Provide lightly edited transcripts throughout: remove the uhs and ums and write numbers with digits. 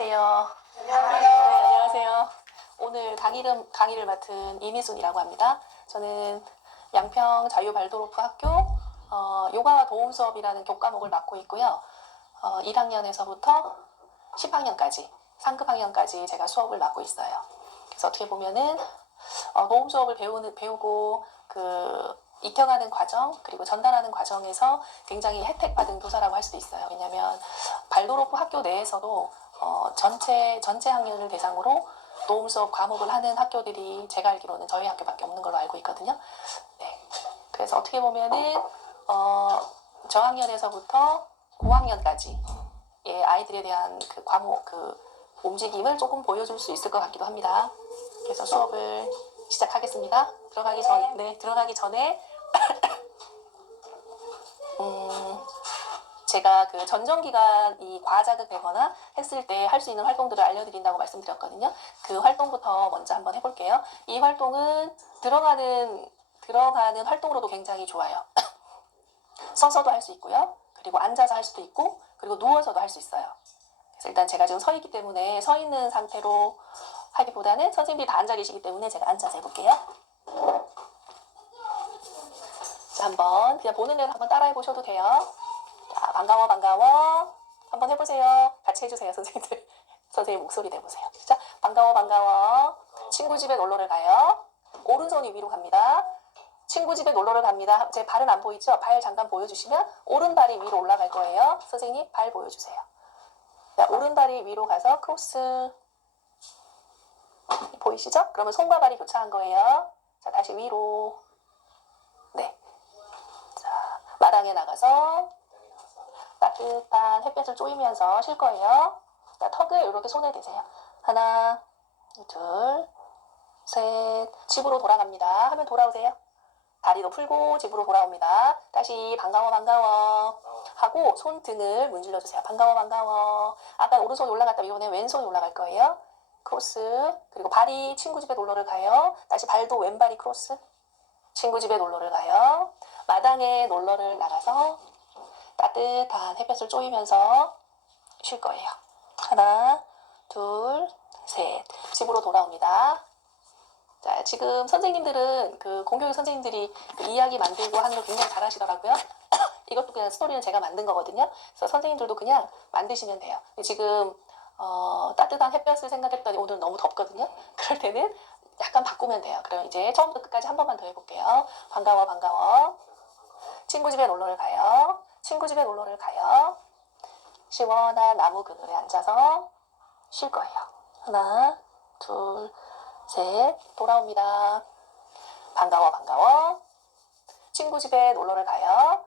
안녕하세요. 안녕하세요. 네, 안녕하세요. 오늘 강의를 맡은 이미순이라고 합니다. 저는 양평 자유발도로프 학교 요가와 도움 수업이라는 교과목을 맡고 있고요. 1학년에서부터 10학년까지, 상급 학년까지 제가 수업을 맡고 있어요. 그래서 어떻게 보면은 도움 수업을 배우고 익혀가는 과정, 그리고 전달하는 과정에서 굉장히 혜택받은 교사라고 할 수도 있어요. 왜냐하면 발도로프 학교 내에서도 전체 학년을 대상으로 도움 수업 과목을 하는 학교들이 제가 알기로는 저희 학교밖에 없는 걸로 알고 있거든요. 네. 그래서 어떻게 보면은 저학년에서부터 고학년까지 아이들에 대한 그 과목 움직임을 조금 보여줄 수 있을 것 같기도 합니다. 그래서 수업을 시작하겠습니다. 들어가기 전에 제가 그 전정기간 이 과자극 되거나 했을 때 할 수 있는 활동들을 알려드린다고 말씀드렸거든요. 그 활동부터 먼저 한번 해볼게요. 이 활동은 들어가는 활동으로도 굉장히 좋아요. 서서도 할 수 있고요. 그리고 앉아서 할 수도 있고, 그리고 누워서도 할 수 있어요. 그래서 일단 제가 지금 서 있기 때문에 서 있는 상태로 하기보다는 선생님들이 다 앉아 계시기 때문에 제가 앉아서 해볼게요. 자, 한번 그냥 보는 대로 한번 따라해 보셔도 돼요. 자, 반가워. 한번 해보세요. 같이 해주세요, 선생님들. 선생님 목소리 내보세요. 자, 반가워. 친구 집에 놀러를 가요. 오른손이 위로 갑니다. 친구 집에 놀러를 갑니다. 제 발은 안 보이죠? 발 잠깐 보여주시면 오른발이 위로 올라갈 거예요. 선생님, 발 보여주세요. 자, 오른발이 위로 가서 크로스. 보이시죠? 그러면 손과 발이 교차한 거예요. 자, 다시 위로. 네. 자, 마당에 나가서 따뜻한 햇볕을 쬐면서 쉴 거예요. 자, 턱을 이렇게 손에 대세요. 하나, 둘, 셋. 집으로 돌아갑니다. 하면 돌아오세요. 다리도 풀고 집으로 돌아옵니다. 다시 반가워 하고 손등을 문질러 주세요. 반가워. 아까 오른손이 올라갔다면 이번엔 왼손이 올라갈 거예요. 크로스. 그리고 발이 친구 집에 놀러를 가요. 다시 발도 왼발이 크로스. 친구 집에 놀러를 가요. 마당에 놀러를 나가서 따뜻한 햇볕을 쬐면서 쉴 거예요. 하나, 둘, 셋. 집으로 돌아옵니다. 자, 지금 선생님들은 공교육 선생님들이 이야기 만들고 하는 걸 굉장히 잘 하시더라고요. 이것도 그냥 스토리는 제가 만든 거거든요. 그래서 선생님들도 그냥 만드시면 돼요. 지금 따뜻한 햇볕을 생각했더니 오늘 너무 덥거든요. 그럴 때는 약간 바꾸면 돼요. 그럼 이제 처음부터 끝까지 한 번만 더 해볼게요. 반가워. 친구 집에 놀러를 가요. 시원한 나무 그늘에 앉아서 쉴 거예요. 하나, 둘, 셋. 돌아옵니다. 반가워. 친구 집에 놀러를 가요.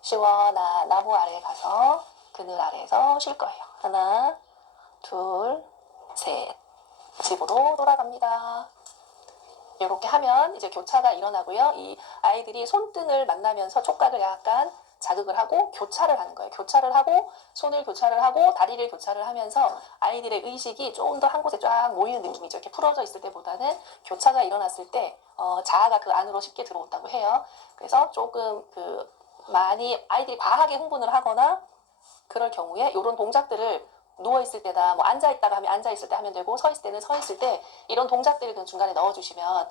시원한 나무 아래에 가서 그늘 아래에서 쉴 거예요. 하나, 둘, 셋. 집으로 돌아갑니다. 이렇게 하면 이제 교차가 일어나고요. 이 아이들이 손등을 만나면서 촉각을 약간 자극을 하고 교차를 하는 거예요. 교차를 하고 손을 교차를 하고 다리를 교차를 하면서 아이들의 의식이 조금 더 한 곳에 쫙 모이는 느낌이죠. 이렇게 풀어져 있을 때보다는 교차가 일어났을 때 자아가 그 안으로 쉽게 들어온다고 해요. 그래서 조금 많이 아이들이 과하게 흥분을 하거나 그럴 경우에 이런 동작들을 누워있을 때다, 뭐 앉아있다가 하면 앉아있을 때 하면 되고, 서있을 때는 서있을 때 이런 동작들을 그냥 중간에 넣어주시면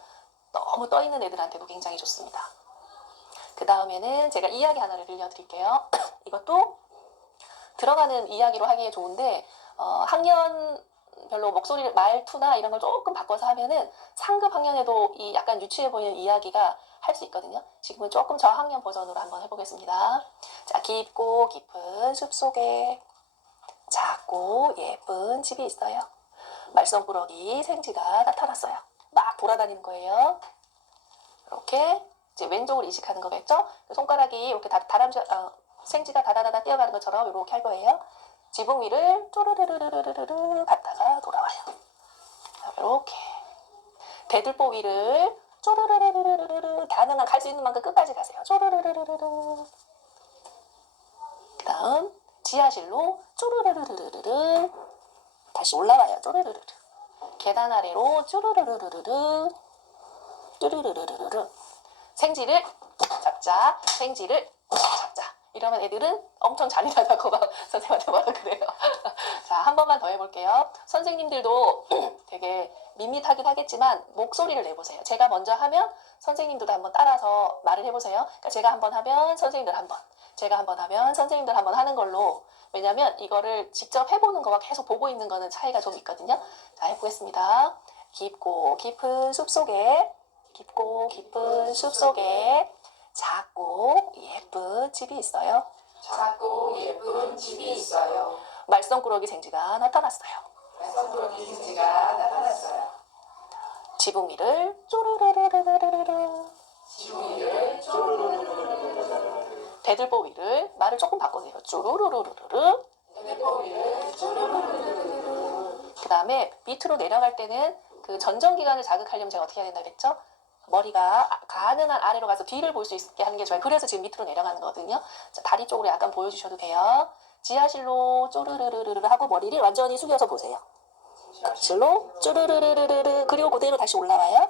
너무 떠있는 애들한테도 굉장히 좋습니다. 그 다음에는 제가 이야기 하나를 들려드릴게요. 이것도 들어가는 이야기로 하기에 좋은데 학년별로 목소리, 말투나 이런 걸 조금 바꿔서 하면은 상급 학년에도 이 약간 유치해 보이는 이야기가 할 수 있거든요. 지금은 조금 저학년 버전으로 한번 해보겠습니다. 자, 깊고 깊은 숲속에 작고 예쁜 집이 있어요. 말썽꾸러기 생쥐가 나타났어요. 막 돌아다니는 거예요. 이렇게 이제 왼쪽을 이식하는 거겠죠? 손가락이 이렇게 생쥐가 다다다다 뛰어가는 것처럼 이렇게 할 거예요. 지붕 위를 쪼르르르르르르 갔다가 돌아와요. 이렇게 대들보 위를 쪼르르르르르르 가능한 갈 수 있는 만큼 끝까지 가세요. 쪼르르르르르르. 그 다음 지하실로 쪼르르르르르르 다시 올라와요. 쪼르르르르. 계단 아래로 쪼르르르르르 생쥐를 잡자. 이러면 애들은 엄청 잔인하다고 막 선생님한테 뭐라 그래요. 자, 한 번만 더 해볼게요. 선생님들도 되게 밋밋하긴 하겠지만 목소리를 내보세요. 제가 먼저 하면 선생님들도 한번 따라서 말을 해보세요. 그러니까 제가 한번 하면 선생님들 한 번, 제가 한번 하면 선생님들 한번 하는 걸로. 왜냐면 이거를 직접 해보는 거와 계속 보고 있는 거는 차이가 좀 있거든요. 자, 해보겠습니다. 깊고 깊은 숲속에, 깊고 깊은 숲속에 작고 예쁜 집이 있어요. 작고 예쁜 집이 있어요. 말썽꾸러기 생쥐가 나타났어요. 말썽꾸러기 생쥐가 나타났어요. 지붕 위를 쪼르르르르르르, 지붕 위를 쪼르르르르르, 대들보 위를 말을 조금 바꿔주세요. 쪼르르르르르. 대들보 위를 쪼르르르르르. 그 다음에 밑으로 내려갈 때는 그 전정기관을 자극하려면 제가 어떻게 해야 된다 그랬죠? 머리가 가능한 아래로 가서 뒤를 볼 수 있게 하는 게 좋아요. 그래서 지금 밑으로 내려가는 거거든요. 자, 다리 쪽으로 약간 보여주셔도 돼요. 지하실로 쪼르르르르 하고 머리를 완전히 숙여서 보세요. 지하실로 쪼르르르르르, 그리고 그대로 다시 올라와요.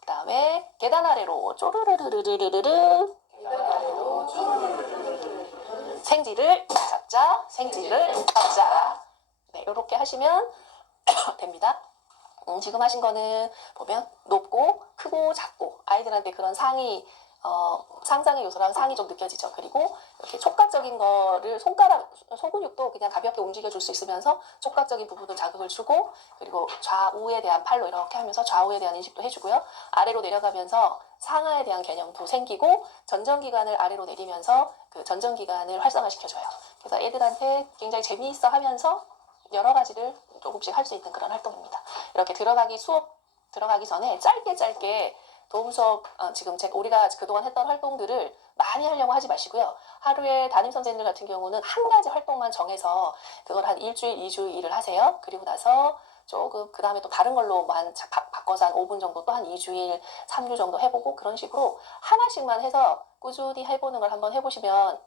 그 다음에 계단 아래로 쪼르르르르르르, 계단 아래로 쪼르르르르르. 생쥐를 잡자, 생쥐를 잡자. 네, 이렇게 하시면 됩니다. 지금 하신 거는 보면 높고 크고 작고 아이들한테 그런 상상의 요소랑 상이 좀 느껴지죠. 그리고 이렇게 촉각적인 거를 손근육도 그냥 가볍게 움직여줄 수 있으면서 촉각적인 부분도 자극을 주고, 그리고 좌우에 대한 팔로 이렇게 하면서 좌우에 대한 인식도 해주고요. 아래로 내려가면서 상하에 대한 개념도 생기고, 전정기관을 아래로 내리면서 그 전정기관을 활성화시켜줘요. 그래서 애들한테 굉장히 재미있어 하면서 여러 가지를 조금씩 할 수 있는 그런 활동입니다. 이렇게 수업 들어가기 전에 짧게 도움 수업, 지금 우리가 그동안 했던 활동들을 많이 하려고 하지 마시고요. 하루에 담임 선생님들 같은 경우는 한 가지 활동만 정해서 그걸 한 일주일, 2주 일을 하세요. 그리고 나서 조금 그 다음에 또 다른 걸로 바꿔서 한 5분 정도 또 한 2주일, 3주 정도 해보고, 그런 식으로 하나씩만 해서 꾸준히 해보는 걸 한번 해보시면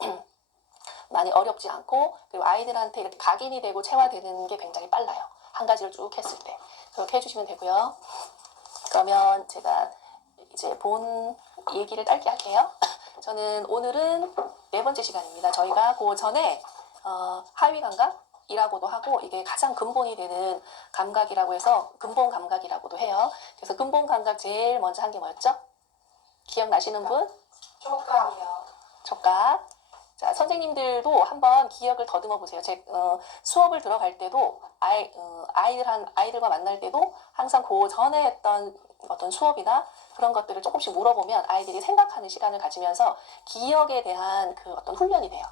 많이 어렵지 않고, 그리고 아이들한테 이렇게 각인이 되고 체화되는 게 굉장히 빨라요. 한 가지를 쭉 했을 때. 그렇게 해주시면 되고요. 그러면 제가 이제 본 얘기를 짧게 할게요. 저는 오늘은 4번째 시간입니다. 저희가 그 전에 하위 감각이라고도 하고, 이게 가장 근본이 되는 감각이라고 해서 근본 감각이라고도 해요. 그래서 근본 감각 제일 먼저 한 게 뭐였죠? 기억나시는 분? 촉각이요. 촉각. 자, 선생님들도 한번 기억을 더듬어 보세요. 수업을 들어갈 때도 아이들과 만날 때도 항상 그 전에 했던 어떤 수업이나 그런 것들을 조금씩 물어보면 아이들이 생각하는 시간을 가지면서 기억에 대한 그 어떤 훈련이 돼요.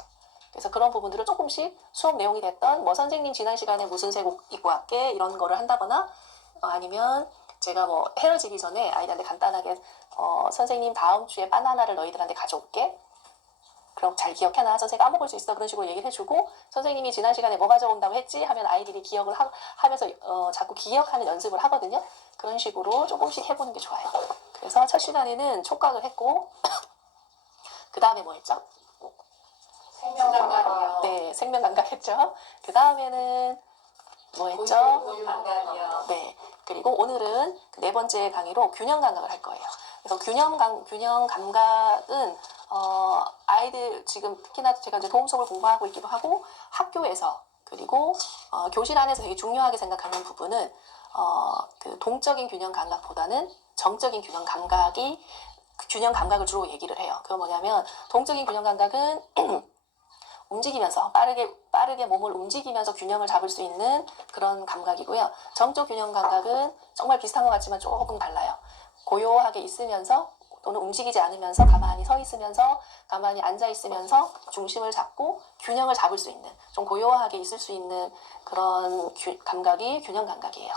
그래서 그런 부분들을 조금씩 수업 내용이 됐던 선생님 지난 시간에 무슨 색 입고 왔게 이런 거를 한다거나, 아니면 제가 헤어지기 전에 아이들한테 간단하게 선생님 다음 주에 바나나를 너희들한테 가져올게. 그럼 잘 기억해놔. 선생님 까먹을 수 있어. 그런 식으로 얘기를 해주고, 선생님이 지난 시간에 뭐 가져온다고 했지? 하면 아이들이 기억을 하면서 자꾸 기억하는 연습을 하거든요. 그런 식으로 조금씩 해보는 게 좋아요. 그래서 첫 시간에는 촉각을 했고, 그 다음에 뭐 했죠? 생명감각이요. 네, 생명감각 했죠. 그 다음에는 뭐 했죠? 감각이요. 네. 그리고 오늘은 4번째 강의로 균형 감각을 할 거예요. 그래서 균형 감각은 아이들 지금 특히나 제가 이제 도움 수업을 공부하고 있기도 하고, 학교에서 그리고 교실 안에서 되게 중요하게 생각하는 부분은 그 동적인 균형 감각보다는 정적인 균형 감각을 주로 얘기를 해요. 그건 뭐냐면, 동적인 균형 감각은 움직이면서 빠르게 몸을 움직이면서 균형을 잡을 수 있는 그런 감각이고요. 정적 균형 감각은 정말 비슷한 것 같지만 조금 달라요. 고요하게 있으면서 또는 움직이지 않으면서 가만히 서 있으면서 가만히 앉아 있으면서 중심을 잡고 균형을 잡을 수 있는, 좀 고요하게 있을 수 있는 그런 감각이 균형 감각이에요.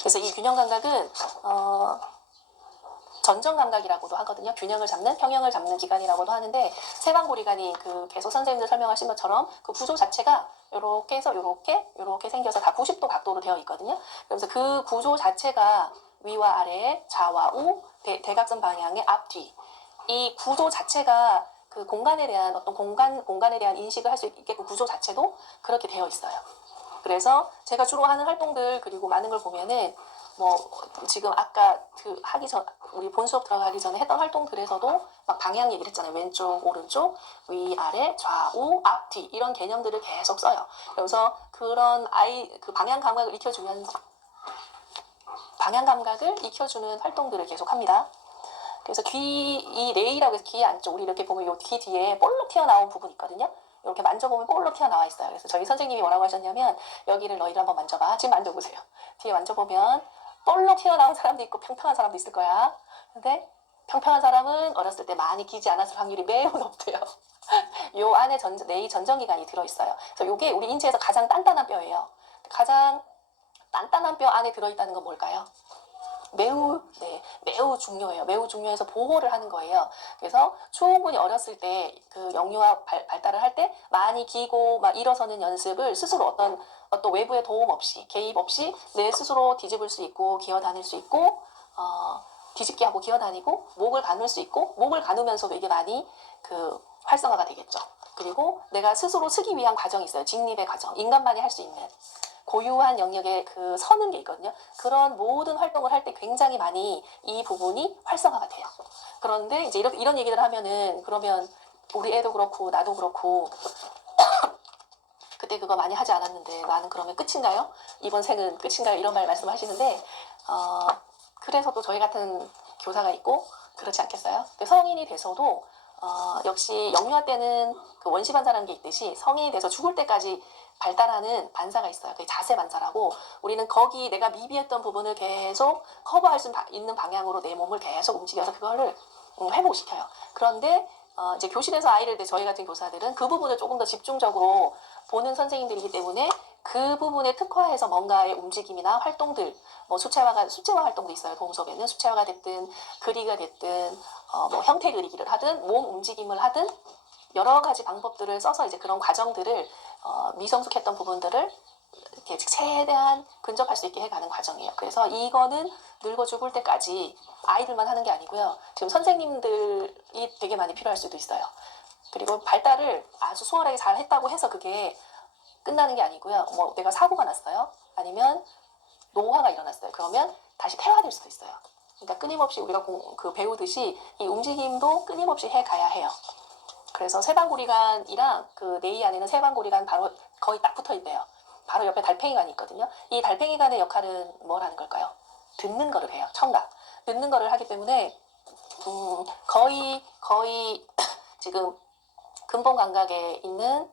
그래서 이 균형 감각은 전정 감각이라고도 하거든요. 균형을 잡는, 평형을 잡는 기관이라고도 하는데, 세방고리관이 계속 선생님들 설명하신 것처럼 그 구조 자체가 이렇게 해서 이렇게 생겨서 다 90도 각도로 되어 있거든요. 그래서 그 구조 자체가 위와 아래, 좌와 우, 대각선 방향의 앞, 뒤, 이 구조 자체가 그 공간에 대한 어떤 공간에 대한 인식을 할 수 있게 그 구조 자체도 그렇게 되어 있어요. 그래서 제가 주로 하는 활동들 그리고 많은 걸 보면은 뭐 지금 아까 그 하기 전 우리 본 수업 들어가기 전에 했던 활동들에서도 막 방향 얘기를 했잖아요. 왼쪽, 오른쪽, 위, 아래, 좌우, 앞, 뒤 이런 개념들을 계속 써요. 그래서 그런 그 방향 감각을 익혀주는 활동들을 계속 합니다. 그래서 이 레이라고 해서 귀 안쪽, 우리 이렇게 보면 이 귀 뒤에 볼록 튀어나온 부분 있거든요. 이렇게 만져보면 볼록 튀어나와 있어요. 그래서 저희 선생님이 뭐라고 하셨냐면 여기를 너희를 한번 만져봐. 지금 만져보세요. 뒤에 만져보면 볼록 튀어나온 사람도 있고 평평한 사람도 있을 거야. 근데 평평한 사람은 어렸을 때 많이 기지 않았을 확률이 매우 높대요. 요 안에 뇌의 전정기관이 들어있어요. 그래서 요게 우리 인체에서 가장 단단한 뼈예요. 가장 단단한 뼈 안에 들어있다는 건 뭘까요? 매우 중요해요. 매우 중요해서 보호를 하는 거예요. 그래서 충분히 어렸을 때 그 영유아 발달을 할 때 많이 기고 막 일어서는 연습을 스스로 어떤 외부의 도움 없이 개입 없이 내 스스로 뒤집을 수 있고 기어 다닐 수 있고 뒤집기 하고 기어 다니고 목을 가눌 수 있고 목을 가누면서도 이게 많이 그 활성화가 되겠죠. 그리고 내가 스스로 쓰기 위한 과정이 있어요. 직립의 과정. 인간만이 할 수 있는 고유한 영역에 그 서는 게 있거든요. 그런 모든 활동을 할 때 굉장히 많이 이 부분이 활성화가 돼요. 그런데 이제 이런 얘기를 하면은 그러면 우리 애도 그렇고 나도 그렇고 그때 그거 많이 하지 않았는데 나는 그러면 끝인가요? 이번 생은 끝인가요? 이런 말 말씀하시는데 그래서 또 저희 같은 교사가 있고 그렇지 않겠어요? 근데 성인이 돼서도 역시 영유아 때는 그 원시 반사라는 게 있듯이 성인이 돼서 죽을 때까지 발달하는 반사가 있어요. 그게 자세 반사라고 우리는 거기 내가 미비했던 부분을 계속 커버할 수 있는 방향으로 내 몸을 계속 움직여서 그거를 회복시켜요. 그런데 이제 교실에서 아이를 저희 같은 교사들은 그 부분을 조금 더 집중적으로 보는 선생님들이기 때문에 그 부분에 특화해서 뭔가의 움직임이나 활동들, 뭐 수채화 활동도 있어요. 도움 수업에는 수채화가 됐든 그리가 됐든 뭐 형태 그리기를 하든 몸 움직임을 하든 여러 가지 방법들을 써서 이제 그런 과정들을 미성숙했던 부분들을 이렇게 최대한 근접할 수 있게 해가는 과정이에요. 그래서 이거는 늙어 죽을 때까지 아이들만 하는 게 아니고요. 지금 선생님들이 되게 많이 필요할 수도 있어요. 그리고 발달을 아주 수월하게 잘 했다고 해서 그게 끝나는 게 아니고요. 뭐 내가 사고가 났어요. 아니면 노화가 일어났어요. 그러면 다시 퇴화될 수도 있어요. 그러니까 끊임없이 우리가 배우듯이 이 움직임도 끊임없이 해가야 해요. 그래서 세방고리관이랑 그 뇌 안에는 세방고리관 바로 거의 딱 붙어 있대요. 바로 옆에 달팽이관이 있거든요. 이 달팽이관의 역할은 뭘 하는 걸까요? 듣는 거를 해요. 청각. 듣는 거를 하기 때문에 거의 지금 근본 감각에 있는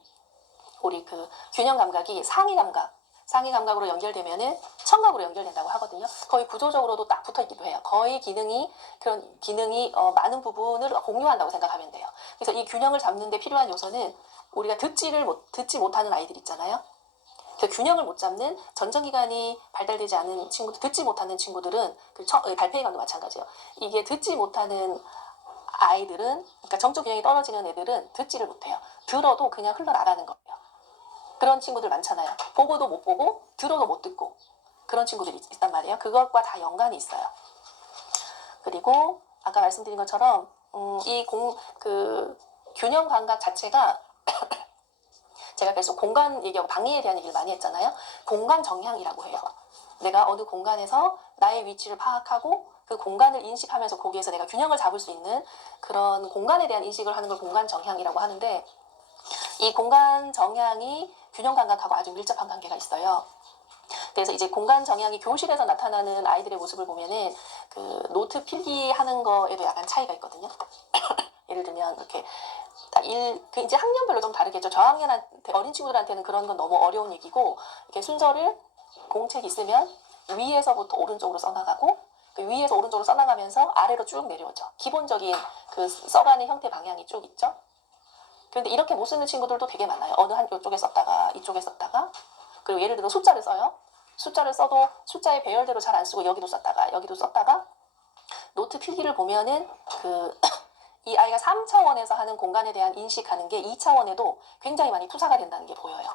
우리 그 균형 감각이 상위 감각으로 연결되면은 청각으로 연결된다고 하거든요. 거의 구조적으로도 딱 붙어 있기도 해요. 거의 그런 기능이 많은 부분을 공유한다고 생각하면 돼요. 그래서 이 균형을 잡는 데 필요한 요소는 우리가 듣지 못하는 아이들 있잖아요. 그 균형을 못 잡는 전정기관이 발달되지 않은 친구들, 듣지 못하는 친구들은 달팽이관도 마찬가지예요. 이게 듣지 못하는 아이들은, 그러니까 정적 균형이 떨어지는 애들은 듣지를 못해요. 들어도 그냥 흘러나가는 거예요. 그런 친구들 많잖아요. 보고도 못 보고 들어도 못 듣고 그런 친구들이 있단 말이에요. 그것과 다 연관이 있어요. 그리고 아까 말씀드린 것처럼 그 균형 감각 자체가 제가 계속 공간 얘기하고 방해에 대한 얘기를 많이 했잖아요. 공간 정향이라고 해요. 내가 어느 공간에서 나의 위치를 파악하고 그 공간을 인식하면서 거기에서 내가 균형을 잡을 수 있는 그런 공간에 대한 인식을 하는 걸 공간 정향이라고 하는데, 이 공간 정향이 균형 감각하고 아주 밀접한 관계가 있어요. 그래서 이제 공간 정향이 교실에서 나타나는 아이들의 모습을 보면은 그 노트 필기하는 거에도 약간 차이가 있거든요. 예를 들면 이렇게 이제 학년별로 좀 다르겠죠. 저학년한테 어린 친구들한테는 그런 건 너무 어려운 얘기고, 이렇게 순서를 공책이 있으면 위에서부터 오른쪽으로 써나가고 그 위에서 오른쪽으로 써나가면서 아래로 쭉 내려오죠. 기본적인 그 써가는 형태 방향이 쭉 있죠. 그런데 이렇게 못 쓰는 친구들도 되게 많아요. 어느 한 쪽에 썼다가 이쪽에 썼다가, 그리고 예를 들어 숫자를 써요. 숫자를 써도 숫자의 배열대로 잘 안 쓰고 여기도 썼다가 노트 필기를 보면은 이 아이가 3차원에서 하는 공간에 대한 인식하는 게 2차원에도 굉장히 많이 투사가 된다는 게 보여요.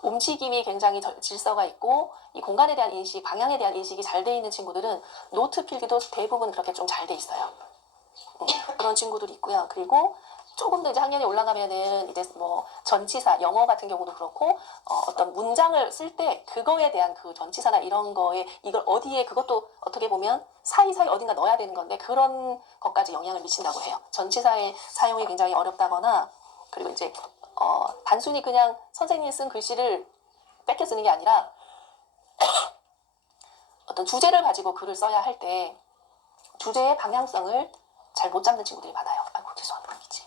움직임이 굉장히 질서가 있고 이 공간에 대한 인식, 방향에 대한 인식이 잘 돼 있는 친구들은 노트 필기도 대부분 그렇게 좀 잘 돼 있어요. 그런 친구들이 있고요. 그리고 조금 더 이제 학년이 올라가면은 이제 뭐 전치사, 영어 같은 경우도 그렇고 어떤 문장을 쓸 때 그거에 대한 그 전치사나 이런 거에 이걸 어디에 그것도 어떻게 보면 사이사이 어딘가 넣어야 되는 건데 그런 것까지 영향을 미친다고 해요. 전치사의 사용이 굉장히 어렵다거나 그리고 이제 단순히 그냥 선생님이 쓴 글씨를 뺏겨 쓰는 게 아니라 어떤 주제를 가지고 글을 써야 할 때 주제의 방향성을 잘 못 잡는 친구들이 많아요. 아이고 죄송합니다. 미치.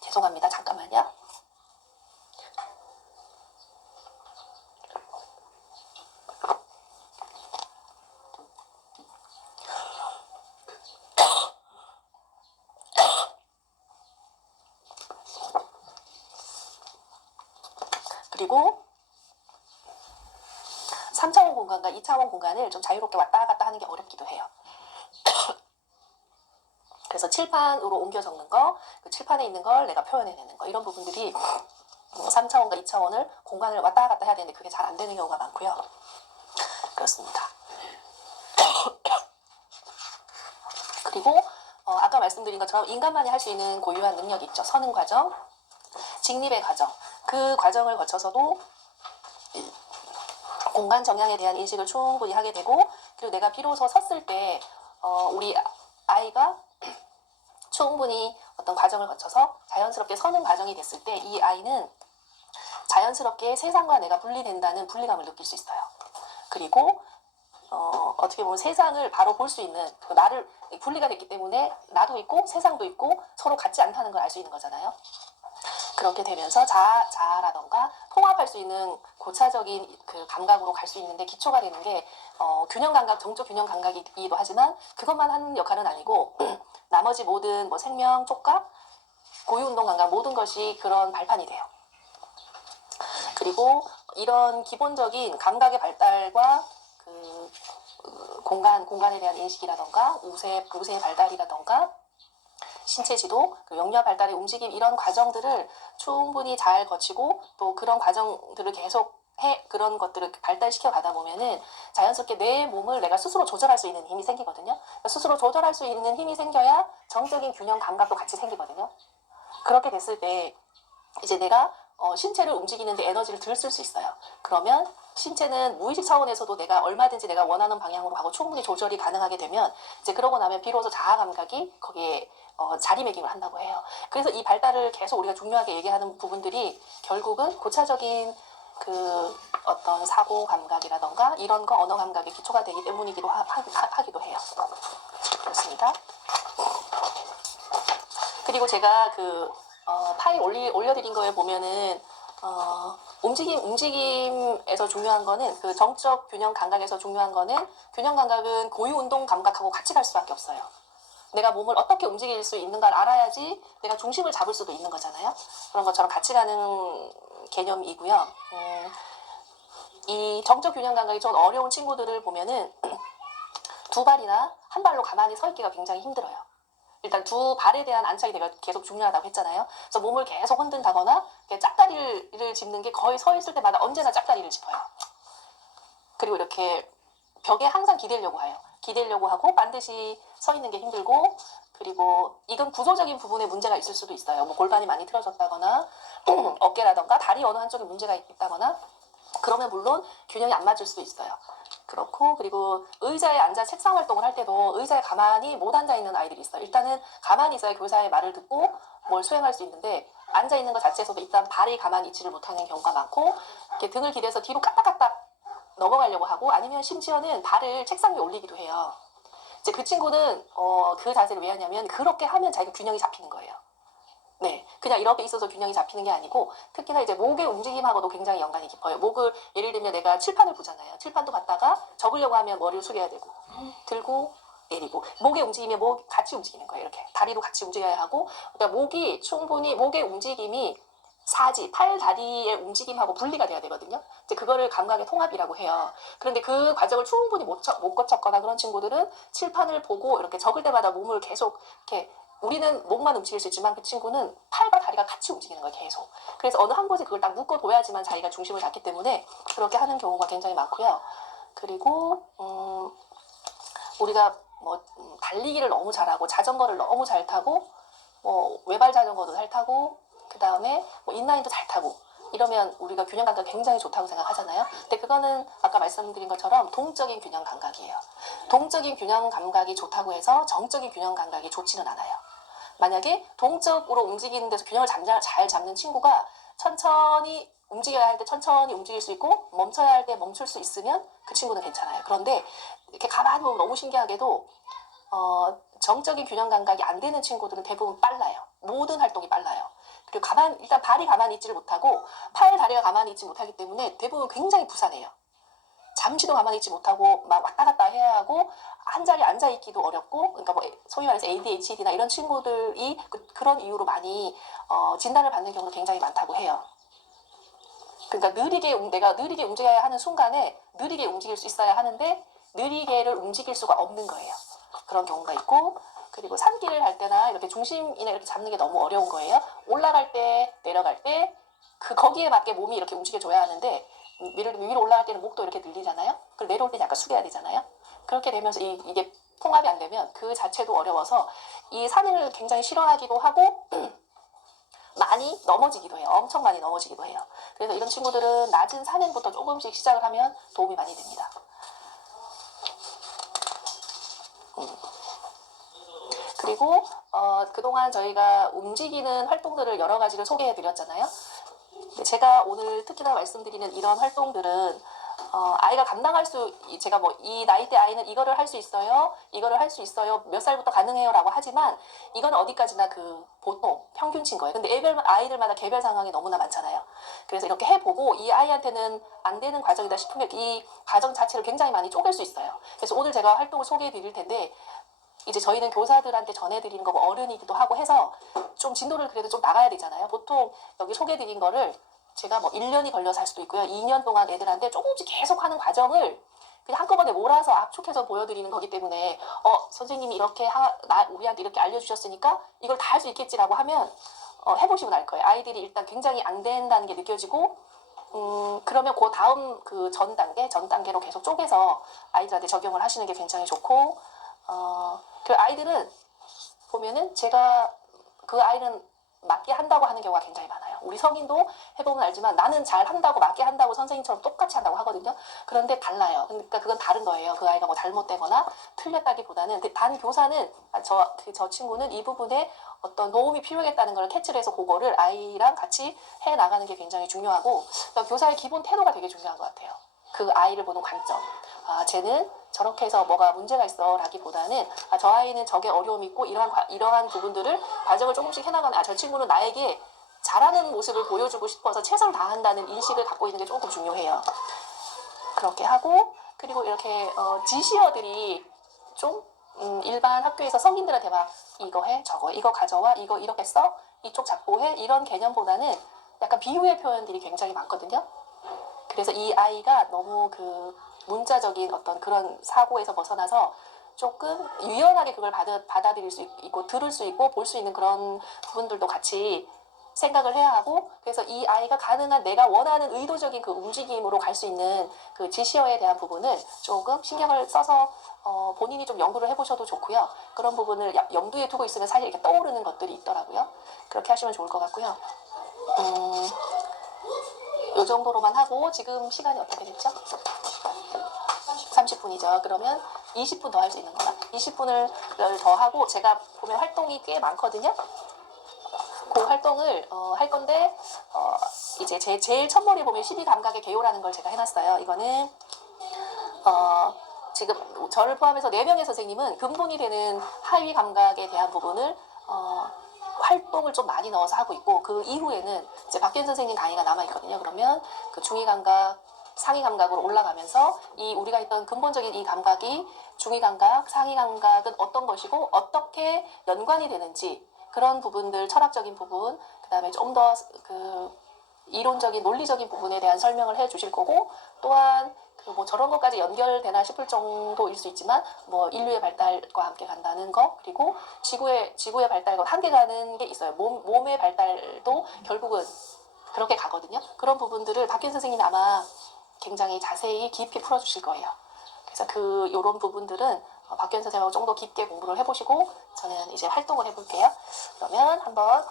죄송합니다. 잠깐만요. 그리고 3차원 공간과 2차원 공간을 좀 자유롭게 왔다 갔다 하는 게 어렵기도 해요. 그래서 칠판으로 옮겨 적는 거, 그 칠판에 있는 걸 내가 표현해내는 거 이런 부분들이 3차원과 2차원을 공간을 왔다 갔다 해야 되는데 그게 잘 안 되는 경우가 많고요. 그렇습니다. 그리고 아까 말씀드린 것처럼 인간만이 할 수 있는 고유한 능력이 있죠. 서는 과정, 직립의 과정. 그 과정을 거쳐서도 공간 정향에 대한 인식을 충분히 하게 되고 그리고 내가 비로소 섰을 때 우리 아이가 충분히 어떤 과정을 거쳐서 자연스럽게 서는 과정이 됐을 때 이 아이는 자연스럽게 세상과 내가 분리된다는 분리감을 느낄 수 있어요. 그리고 어떻게 보면 세상을 바로 볼 수 있는 나를 분리가 됐기 때문에 나도 있고 세상도 있고 서로 같지 않다는 걸 알 수 있는 거잖아요. 그렇게 되면서 자아라던가 통합할 수 있는 고차적인 그 감각으로 갈 수 있는데 기초가 되는 게 균형 감각, 정적 균형 감각이기도 하지만 그것만 하는 역할은 아니고 나머지 모든 뭐 생명, 촉각, 고유운동 감각 모든 것이 그런 발판이 돼요. 그리고 이런 기본적인 감각의 발달과 그 공간에 대한 인식이라던가 우세의 발달이라던가 신체 지도, 그 영유아 발달의 움직임 이런 과정들을 충분히 잘 거치고 또 그런 과정들을 계속 그런 것들을 발달시켜 가다 보면은 자연스럽게 내 몸을 내가 스스로 조절할 수 있는 힘이 생기거든요. 스스로 조절할 수 있는 힘이 생겨야 정적인 균형 감각도 같이 생기거든요. 그렇게 됐을 때 이제 내가 신체를 움직이는데 에너지를 덜 쓸 수 있어요. 그러면 신체는 무의식 차원에서도 내가 얼마든지 내가 원하는 방향으로 가고 충분히 조절이 가능하게 되면 이제 그러고 나면 비로소 자아 감각이 거기에 자리매김을 한다고 해요. 그래서 이 발달을 계속 우리가 중요하게 얘기하는 부분들이 결국은 고차적인 그 어떤 사고 감각이라던가 이런 거 언어 감각의 기초가 되기 때문이기도 하기도 해요. 그렇습니다. 그리고 제가 그 파일 올려드린 거에 보면은 움직임에서 중요한 거는 그 정적 균형 감각에서 중요한 거는 균형 감각은 고유 운동 감각하고 같이 갈 수밖에 없어요. 내가 몸을 어떻게 움직일 수 있는가를 알아야지 내가 중심을 잡을 수도 있는 거잖아요. 그런 것처럼 같이 가는 개념이고요. 이 정적 균형 감각이 좀 어려운 친구들을 보면은 두 발이나 한 발로 가만히 서 있기가 굉장히 힘들어요. 일단 두 발에 대한 안착이 내가 계속 중요하다고 했잖아요. 그래서 몸을 계속 흔든다거나 짝다리를 짚는 게 거의 서 있을 때마다 언제나 짝다리를 짚어요. 그리고 이렇게 벽에 항상 기대려고 해요. 기대려고 하고 반드시 서 있는 게 힘들고 그리고 이건 구조적인 부분에 문제가 있을 수도 있어요. 뭐 골반이 많이 틀어졌다거나 어깨라던가 다리 어느 한쪽에 문제가 있다거나 그러면 물론 균형이 안 맞을 수도 있어요. 그렇고 그리고 의자에 앉아 책상 활동을 할 때도 의자에 가만히 못 앉아 있는 아이들이 있어요. 일단은 가만히 있어야 교사의 말을 듣고 뭘 수행할 수 있는데 앉아 있는 것 자체에서도 일단 발이 가만히 있지를 못하는 경우가 많고 이렇게 등을 기대서 뒤로 까딱까딱 넘어가려고 하고 아니면 심지어는 발을 책상 위에 올리기도 해요. 이제 그 친구는 그 자세를 왜 하냐면 그렇게 하면 자기가 균형이 잡히는 거예요. 네, 그냥 이렇게 있어서 균형이 잡히는 게 아니고 특히나 이제 목의 움직임하고도 굉장히 연관이 깊어요. 목을 예를 들면 내가 칠판을 보잖아요. 칠판도 갖다가 적으려고 하면 머리를 숙여야 되고 들고 내리고 목의 움직임이 목 같이 움직이는 거예요. 이렇게 다리도 같이 움직여야 하고 그러니까 목이 충분히 목의 움직임이 사지, 팔, 다리의 움직임하고 분리가 돼야 되거든요. 이제 그거를 감각의 통합이라고 해요. 그런데 그 과정을 충분히 못 거쳤거나 그런 친구들은 칠판을 보고 이렇게 적을 때마다 몸을 계속 이렇게 우리는 목만 움직일 수 있지만 그 친구는 팔과 다리가 같이 움직이는 거예요, 계속. 그래서 어느 한 곳에 그걸 딱 묶어둬야지만 자기가 중심을 잡기 때문에 그렇게 하는 경우가 굉장히 많고요. 그리고 우리가 뭐 달리기를 너무 잘하고 자전거를 너무 잘 타고 뭐 외발 자전거도 잘 타고 그 다음에 뭐 인라인도 잘 타고 이러면 우리가 균형 감각이 굉장히 좋다고 생각하잖아요. 근데 그거는 아까 말씀드린 것처럼 동적인 균형 감각이에요. 동적인 균형 감각이 좋다고 해서 정적인 균형 감각이 좋지는 않아요. 만약에 동적으로 움직이는 데서 균형을 잘 잡는 친구가 천천히 움직여야 할 때 천천히 움직일 수 있고 멈춰야 할 때 멈출 수 있으면 그 친구는 괜찮아요. 그런데 이렇게 가만히 보면 너무 신기하게도 정적인 균형 감각이 안 되는 친구들은 대부분 빨라요. 모든 활동이 빨라요. 그리고 일단 발이 가만히 있지를 못하고 다리가 가만히 있지 못하기 때문에 대부분 굉장히 부산해요. 잠시도 가만히 있지 못하고 막 왔다 갔다 해야 하고 한 자리에 앉아 있기도 어렵고, 그러니까 뭐 소위 말해서 ADHD나 이런 친구들이 그런 이유로 많이 진단을 받는 경우도 굉장히 많다고 해요. 그러니까 내가 느리게 움직여야 하는 순간에 느리게 움직일 수 있어야 하는데 느리게를 움직일 수가 없는 거예요. 그런 경우가 있고, 그리고 산길을 갈 때나 이렇게 중심이나 이렇게 잡는 게 너무 어려운 거예요. 올라갈 때, 내려갈 때 거기에 맞게 몸이 이렇게 움직여줘야 하는데 예를 들면 위로 올라갈 때는 목도 이렇게 늘리잖아요. 그리고 내려올 때는 약간 숙여야 되잖아요. 그렇게 되면서 이게 통합이 안 되면 그 자체도 어려워서 이 산을 굉장히 싫어하기도 하고 많이 넘어지기도 해요. 엄청 많이 넘어지기도 해요. 그래서 이런 친구들은 낮은 산행부터 조금씩 시작을 하면 도움이 많이 됩니다. 그리고 그동안 저희가 움직이는 활동들을 여러 가지를 소개해 드렸잖아요. 제가 오늘 특히나 말씀드리는 이런 활동들은 아이가 제가 뭐 이 나이대 아이는 이거를 할 수 있어요, 이거를 할 수 있어요, 몇 살부터 가능해요 라고 하지만 이건 어디까지나 보통 평균치인 거예요. 근데 아이들마다 개별 상황이 너무나 많잖아요. 그래서 이렇게 해보고 이 아이한테는 안 되는 과정이다 싶으면 이 과정 자체를 굉장히 많이 쪼갤 수 있어요. 그래서 오늘 제가 활동을 소개해 드릴 텐데 이제 저희는 교사들한테 전해드리는 거고 어른이기도 하고 해서 좀 진도를 그래도 좀 나가야 되잖아요. 보통 여기 소개해드린 거를 제가 뭐 1년이 걸려서 할 수도 있고요. 2년 동안 애들한테 조금씩 계속 하는 과정을 그냥 한꺼번에 몰아서 압축해서 보여드리는 거기 때문에 선생님이 이렇게 우리한테 이렇게 알려주셨으니까 이걸 다 할 수 있겠지라고 하면 해보시면 알 거예요. 아이들이 일단 굉장히 안 된다는 게 느껴지고 그러면 그 다음 전 단계로 계속 쪼개서 아이들한테 적용을 하시는 게 굉장히 좋고 그 아이들은 보면은 제가 그 아이는 맞게 한다고 하는 경우가 굉장히 많아요. 우리 성인도 해보면 알지만 나는 잘 한다고 맞게 한다고 선생님처럼 똑같이 한다고 하거든요. 그런데 달라요. 그러니까 그건 다른 거예요. 그 아이가 뭐 잘못되거나 틀렸다기보다는 단 교사는 저 친구는 이 부분에 어떤 도움이 필요하겠다는 걸 캐치를 해서 그거를 아이랑 같이 해 나가는 게 굉장히 중요하고 그러니까 교사의 기본 태도가 되게 중요한 것 같아요. 그 아이를 보는 관점. 쟤는 저렇게 해서 뭐가 문제가 있어 라기보다는 저 아이는 저게 어려움이 있고 이러한 부분들을 과정을 조금씩 해나가는 저 친구는 나에게 잘하는 모습을 보여주고 싶어서 최선을 다한다는 인식을 갖고 있는 게 조금 중요해요. 그렇게 하고 그리고 이렇게 지시어들이 좀 일반 학교에서 성인들한테 막 이거 해 저거 이거 가져와 이거 이렇게 써 이쪽 잡고 해 이런 개념보다는 약간 비유의 표현들이 굉장히 많거든요. 그래서 이 아이가 너무 문자적인 어떤 그런 사고에서 벗어나서 조금 유연하게 그걸 받아들일 수 있고 들을 수 있고 볼 수 있는 그런 부분들도 같이 생각을 해야 하고 그래서 이 아이가 가능한 내가 원하는 의도적인 그 움직임으로 갈 수 있는 그 지시어에 대한 부분을 조금 신경을 써서 본인이 좀 연구를 해보셔도 좋고요. 그런 부분을 염두에 두고 있으면 사실 이렇게 떠오르는 것들이 있더라고요. 그렇게 하시면 좋을 것 같고요. 이 정도로만 하고 지금 시간이 어떻게 됐죠? 30분이죠. 그러면 20분 더 할 수 있는 거나 20분을 더 하고 제가 보면 활동이 꽤 많거든요. 그 활동을 할 건데 이제 제일 첫머리 보면 12감각의 개요라는 걸 제가 해놨어요. 이거는 지금 저를 포함해서 4명의 선생님은 근본이 되는 하위 감각에 대한 부분을 활동을 좀 많이 넣어서 하고 있고 그 이후에는 이제 박현 선생님 강의가 남아있거든요. 그러면 그 중위 감각, 상위 감각으로 올라가면서 우리가 했던 근본적인 이 감각이 중위 감각, 상위 감각은 어떤 것이고 어떻게 연관이 되는지 그런 부분들, 철학적인 부분, 그 다음에 좀 더 이론적인 논리적인 부분에 대한 설명을 해 주실 거고 또한 뭐 저런 것까지 연결되나 싶을 정도일 수 있지만 뭐 인류의 발달과 함께 간다는 거 그리고 지구의 발달과 함께 가는 게 있어요. 몸의 발달도 결국은 그렇게 가거든요. 그런 부분들을 박현 선생님이 아마 굉장히 자세히 깊이 풀어주실 거예요. 그래서 요런 부분들은 박규현 선생님하고 좀 더 깊게 공부를 해보시고 저는 이제 활동을 해볼게요. 그러면 한번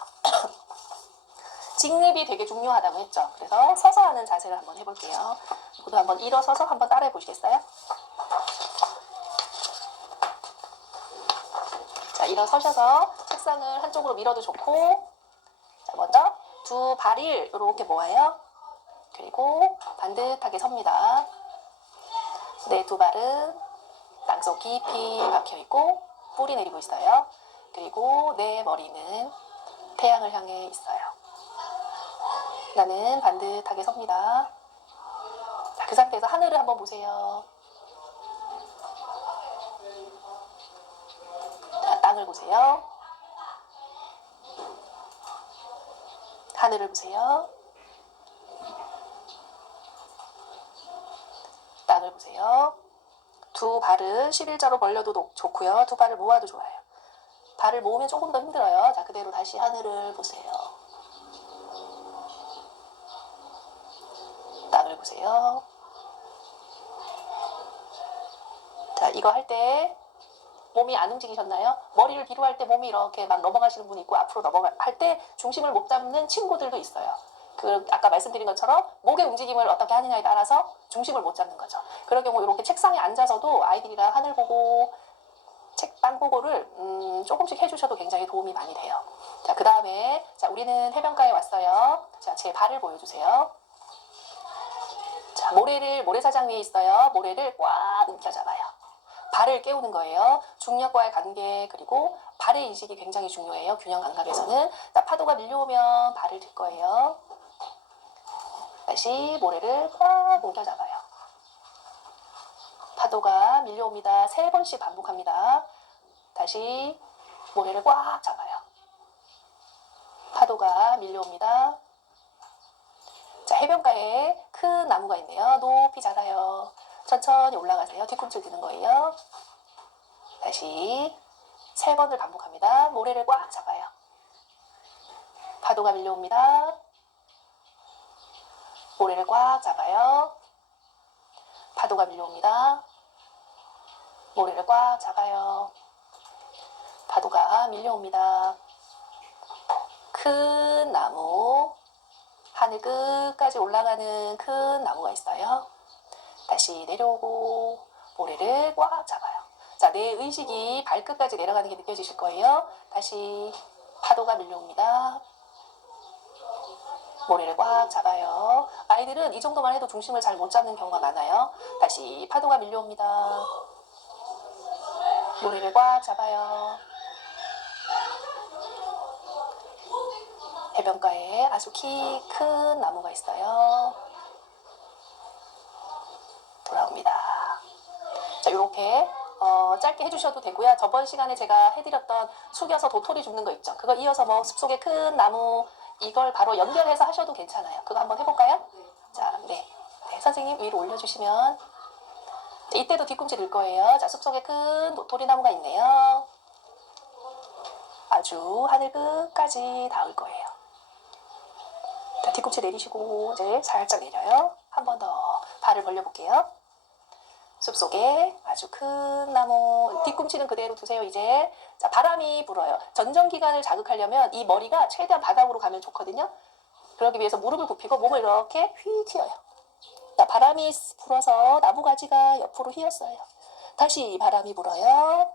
직립이 되게 중요하다고 했죠. 그래서 서서 하는 자세를 한번 해볼게요. 모두 한번 일어서서 한번 따라해 보시겠어요? 자, 일어서셔서 책상을 한쪽으로 밀어도 좋고, 자, 먼저 두 발을 이렇게 모아요. 그리고 반듯하게 섭니다. 네, 두 발은 땅속 깊이 박혀있고 뿌리 내리고 있어요. 그리고 내 머리는 태양을 향해 있어요. 나는 반듯하게 섭니다. 자, 그 상태에서 하늘을 한번 보세요. 자, 땅을 보세요. 하늘을 보세요. 땅을 보세요. 두 발은 11자로 벌려도 좋고요. 두 발을 모아도 좋아요. 발을 모으면 조금 더 힘들어요. 자, 그대로 다시 하늘을 보세요. 땅을 보세요. 자, 이거 할 때 몸이 안 움직이셨나요? 머리를 뒤로 할 때 몸이 이렇게 막 넘어가시는 분이 있고 앞으로 할 때 중심을 못 잡는 친구들도 있어요. 그 아까 말씀드린 것처럼 목의 움직임을 어떻게 하느냐에 따라서 중심을 못 잡는 거죠. 그럴 경우 이렇게 책상에 앉아서도 아이들이랑 하늘 보고 책방 보고를 조금씩 해주셔도 굉장히 도움이 많이 돼요. 자, 그 다음에 자, 우리는 해변가에 왔어요. 자, 제 발을 보여주세요. 자, 모래사장 위에 있어요. 모래를 꽉 움켜잡아요. 발을 깨우는 거예요. 중력과의 관계 그리고 발의 인식이 굉장히 중요해요. 균형 감각에서는. 자, 파도가 밀려오면 발을 들 거예요. 다시 모래를 꽉 움켜잡아요. 파도가 밀려옵니다. 3번씩 반복합니다. 다시 모래를 꽉 잡아요. 파도가 밀려옵니다. 자, 해변가에 큰 나무가 있네요. 높이 자라요. 천천히 올라가세요. 뒤꿈치 드는 거예요. 다시 3번을 반복합니다. 모래를 꽉 잡아요. 파도가 밀려옵니다. 모래를 꽉 잡아요. 파도가 밀려옵니다. 모래를 꽉 잡아요. 파도가 밀려옵니다. 큰 나무, 하늘 끝까지 올라가는 큰 나무가 있어요. 다시 내려오고 모래를 꽉 잡아요. 자, 내 의식이 발끝까지 내려가는 게 느껴지실 거예요. 다시 파도가 밀려옵니다. 모래를 꽉 잡아요. 아이들은 이 정도만 해도 중심을 잘 못 잡는 경우가 많아요. 다시 파도가 밀려옵니다. 모래를 꽉 잡아요. 해변가에 아주 키 큰 나무가 있어요. 돌아옵니다. 자, 이렇게 짧게 해주셔도 되고요. 저번 시간에 제가 해드렸던 숙여서 도토리 줍는 거 있죠. 그거 이어서 뭐 숲속의 큰 나무 이걸 바로 연결해서 하셔도 괜찮아요. 그거 한번 해볼까요? 자, 네. 선생님 위로 올려주시면 이때도 뒤꿈치 들 거예요. 자, 숲속에 큰 도토리 나무가 있네요. 아주 하늘 끝까지 닿을 거예요. 자, 뒤꿈치 내리시고 이제 살짝 내려요. 한 번 더 발을 벌려볼게요. 숲속에 아주 큰 나무, 뒤꿈치는 그대로 두세요. 이제 자, 바람이 불어요. 전정기관을 자극하려면 이 머리가 최대한 바닥으로 가면 좋거든요. 그러기 위해서 무릎을 굽히고 몸을 이렇게 휙 휘어요. 자, 바람이 불어서 나무가지가 옆으로 휘었어요. 다시 바람이 불어요.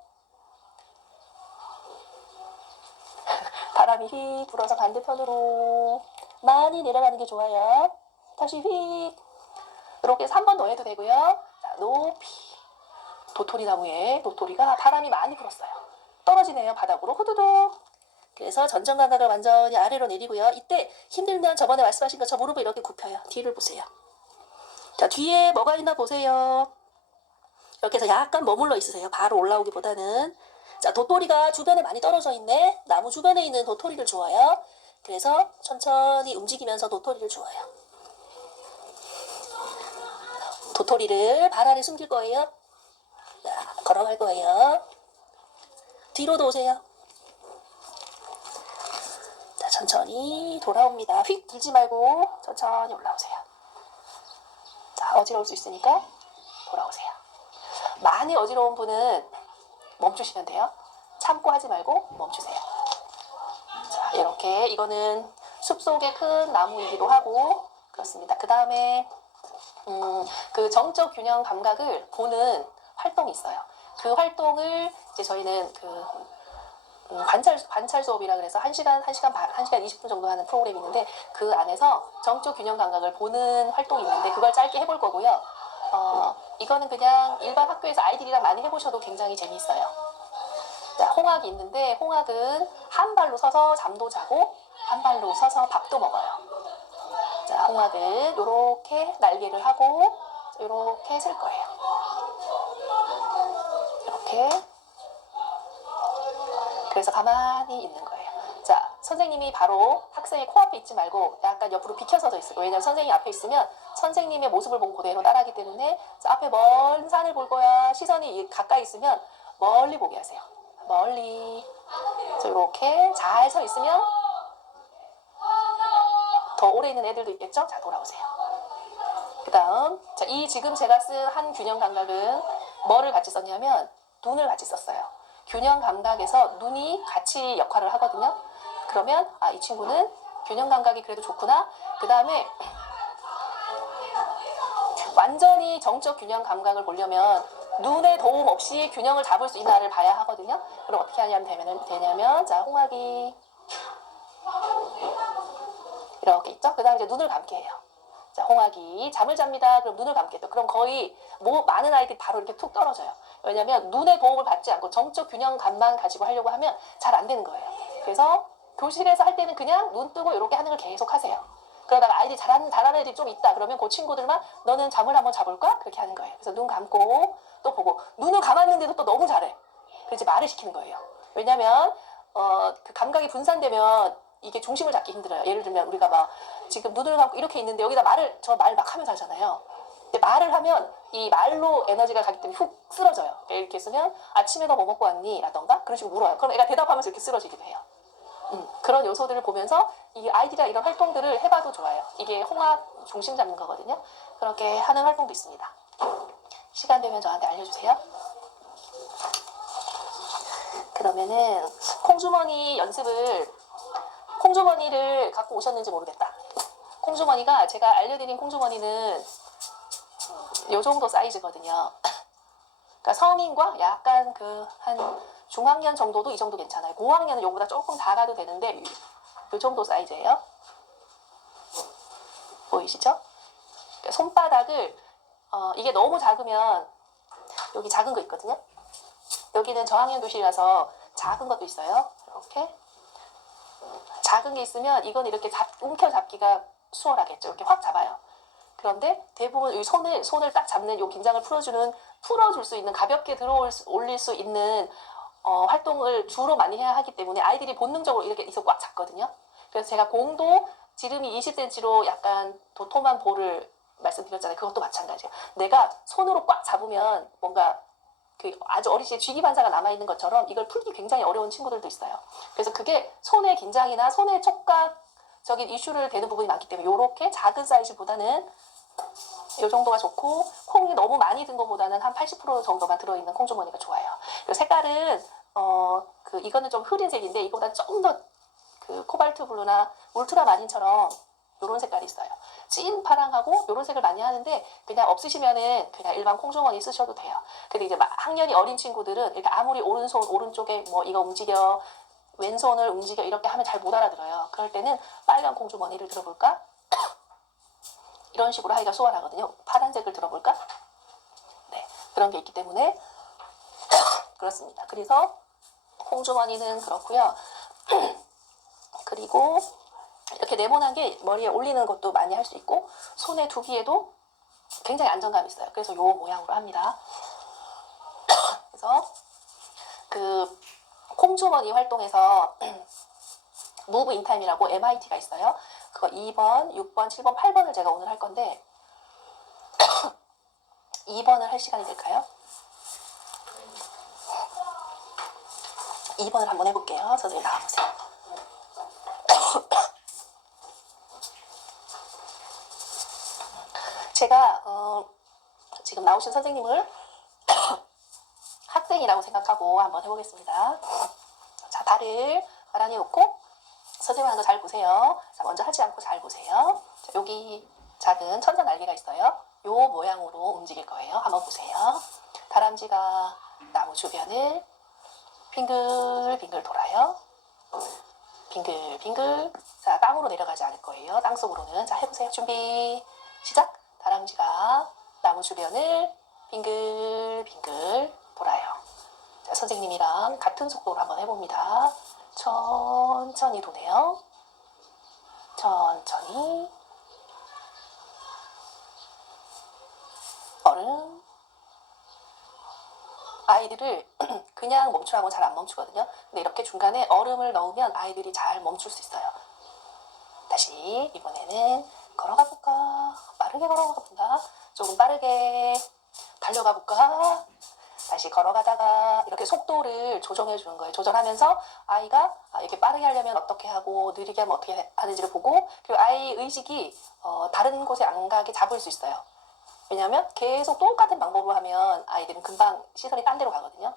바람이 휙 불어서 반대편으로 많이 내려가는 게 좋아요. 다시 휙. 이렇게 3번 더 해도 되고요. 자, 높이. 도토리 나무에 도토리가 바람이 많이 불었어요. 떨어지네요. 바닥으로 후두둑. 그래서 전정 감각을 완전히 아래로 내리고요. 이때 힘들면 저번에 말씀하신 것처럼 무릎을 이렇게 굽혀요. 뒤를 보세요. 자, 뒤에 뭐가 있나 보세요. 이렇게 해서 약간 머물러 있으세요. 바로 올라오기보다는. 자, 도토리가 주변에 많이 떨어져 있네. 나무 주변에 있는 도토리를 주어요. 그래서 천천히 움직이면서 도토리를 주어요. 도토리를 발 아래 숨길 거예요. 자, 걸어갈 거예요. 뒤로도 오세요. 자, 천천히 돌아옵니다. 휙 들지 말고 천천히 올라오세요. 자, 어지러울 수 있으니까 돌아오세요. 많이 어지러운 분은 멈추시면 돼요. 참고 하지 말고 멈추세요. 자, 이렇게 이거는 숲속의 큰 나무이기도 하고 그렇습니다. 그 다음에 그 정적 균형 감각을 보는 활동이 있어요. 그 활동을 이제 저희는 그 관찰 수업이라 그래서 1시간 20분 정도 하는 프로그램이 있는데 그 안에서 정적 균형 감각을 보는 활동이 있는데 그걸 짧게 해볼 거고요. 이거는 그냥 일반 학교에서 아이들이랑 많이 해보셔도 굉장히 재미있어요. 자, 홍학이 있는데 홍학은 한 발로 서서 잠도 자고 한 발로 서서 밥도 먹어요. 자, 홍학은 이렇게 날개를 하고 이렇게 쓸 거예요. 이렇게. 그래서 가만히 있는 거예요. 자, 선생님이 바로 학생의 코앞에 있지 말고 약간 옆으로 비켜서도 있어요. 왜냐면 선생님 앞에 있으면 선생님의 모습을 보고 그대로 따라하기 때문에 자, 앞에 먼 산을 볼 거야. 시선이 가까이 있으면 멀리 보게 하세요. 멀리. 자, 이렇게 잘 서 있으면 더 오래 있는 애들도 있겠죠? 자, 돌아오세요. 그 다음, 자, 이 지금 제가 쓴 한 균형 감각은 뭐를 같이 썼냐면 눈을 같이 썼어요. 균형 감각에서 눈이 같이 역할을 하거든요. 그러면 아, 이 친구는 균형 감각이 그래도 좋구나. 그 다음에 완전히 정적 균형 감각을 보려면 눈의 도움 없이 균형을 잡을 수 있는 아이를 봐야 하거든요. 그럼 어떻게 되냐면 자, 홍학이 이렇게 있죠. 그 다음에 이제 눈을 감게 해요. 자, 홍학이 잠을 잡니다. 그럼 눈을 감게 해요. 그럼 거의 많은 아이들이 바로 이렇게 툭 떨어져요. 왜냐면 눈의 도움을 받지 않고 정적 균형감만 가지고 하려고 하면 잘 안 되는 거예요. 그래서 교실에서 할 때는 그냥 눈 뜨고 이렇게 하는 걸 계속 하세요. 그러다가 아이들이 잘하는 애들이 좀 있다. 그러면 그 친구들만 너는 잠을 한번 자볼까? 그렇게 하는 거예요. 그래서 눈 감고 또 보고 눈을 감았는데도 또 너무 잘해. 그래서 말을 시키는 거예요. 왜냐면 그 감각이 분산되면 이게 중심을 잡기 힘들어요. 예를 들면 우리가 막 지금 눈을 감고 이렇게 있는데 여기다 저 말 막 하면서 하잖아요. 근데 말을 하면 이 말로 에너지가 가기 때문에 훅 쓰러져요. 이렇게 쓰면 아침에 너 뭐 먹고 왔니? 라던가 그런 식으로 물어요. 그럼 애가 대답하면서 이렇게 쓰러지기도 해요. 그런 요소들을 보면서 이 아이들이랑 이런 활동들을 해봐도 좋아요. 이게 홍학 중심 잡는 거거든요. 그렇게 하는 활동도 있습니다. 시간 되면 저한테 알려주세요. 그러면은 콩주머니를 갖고 오셨는지 모르겠다. 콩주머니가 제가 알려드린 콩주머니는 요 정도 사이즈거든요. 그러니까 성인과 약간 한 중학년 정도도 이 정도 괜찮아요. 고학년은 요거보다 조금 작아도 되는데 요 정도 사이즈예요. 보이시죠? 그러니까 손바닥을 이게 너무 작으면 여기 작은 거 있거든요. 여기는 저학년 교실이라서 작은 것도 있어요. 이렇게 작은 게 있으면 이건 이렇게 움켜잡기가 수월하겠죠. 이렇게 확 잡아요. 그런데 대부분 이 손을 딱 잡는 요 긴장을 풀어줄 수 있는 가볍게 올릴 수 있는 활동을 주로 많이 해야 하기 때문에 아이들이 본능적으로 이렇게 있어 꽉 잡거든요. 그래서 제가 공도 지름이 20cm로 약간 도톰한 볼을 말씀드렸잖아요. 그것도 마찬가지예요. 내가 손으로 꽉 잡으면 뭔가 아주 어린 시절 쥐기 반사가 남아있는 것처럼 이걸 풀기 굉장히 어려운 친구들도 있어요. 그래서 그게 손의 긴장이나 손의 촉각적인 이슈를 되는 부분이 많기 때문에 이렇게 작은 사이즈보다는 이 정도가 좋고 콩이 너무 많이 든 것보다는 한 80% 정도만 들어있는 콩주머니가 좋아요. 그리고 색깔은 이거는 좀 흐린 색인데 이거보다 좀 더 코발트 블루나 울트라 마린처럼 이런 색깔이 있어요. 찐 파랑하고 이런 색을 많이 하는데 그냥 없으시면은 그냥 일반 콩주머니 쓰셔도 돼요. 근데 이제 학년이 어린 친구들은 이렇게 아무리 오른손 오른쪽에 뭐 이거 움직여 왼손을 움직여 이렇게 하면 잘 못 알아들어요. 그럴 때는 빨간 콩주머니를 들어볼까? 이런 식으로 하기가 수월하거든요. 파란색을 들어볼까? 네, 그런 게 있기 때문에 그렇습니다. 그래서 콩주머니는 그렇고요. 그리고 이렇게 네모난 게 머리에 올리는 것도 많이 할 수 있고 손에 두기에도 굉장히 안정감이 있어요. 그래서 요 모양으로 합니다. 그래서 콩주머니 활동에서 무브 인타임이라고 MIT가 있어요. 그거 2번, 6번, 7번, 8번을 제가 오늘 할 건데 2번을 할 시간이 될까요? 2번을 한번 해볼게요. 선생님 나와보세요. 제가 지금 나오신 선생님을 땡땡이라고 생각하고 한번 해보겠습니다. 자, 발을 나란히 놓고 선생님 하는 거 잘 보세요. 자, 먼저 하지 않고 잘 보세요. 자, 여기 작은 천사 날개가 있어요. 요 모양으로 움직일 거예요. 한번 보세요. 다람쥐가 나무 주변을 빙글빙글 돌아요. 빙글빙글. 자, 땅으로 내려가지 않을 거예요. 땅속으로는. 자, 해보세요. 준비 시작. 다람쥐가 나무 주변을 빙글빙글 돌아요. 자, 선생님이랑 같은 속도로 한번 해봅니다. 천천히 도네요. 천천히. 얼음. 아이들을 그냥 멈추라고 잘 안 멈추거든요. 근데 이렇게 중간에 얼음을 넣으면 아이들이 잘 멈출 수 있어요. 다시 이번에는 걸어가 볼까? 빠르게 걸어가 볼까? 조금 빠르게 달려가 볼까? 다시 걸어가다가 이렇게 속도를 조정해 주는 거예요. 조절하면서 아이가 이렇게 빠르게 하려면 어떻게 하고 느리게 하면 어떻게 하는지를 보고, 그리고 아이 의식이 다른 곳에 안 가게 잡을 수 있어요. 왜냐하면 계속 똑같은 방법으로 하면 아이들은 금방 시선이 딴 데로 가거든요.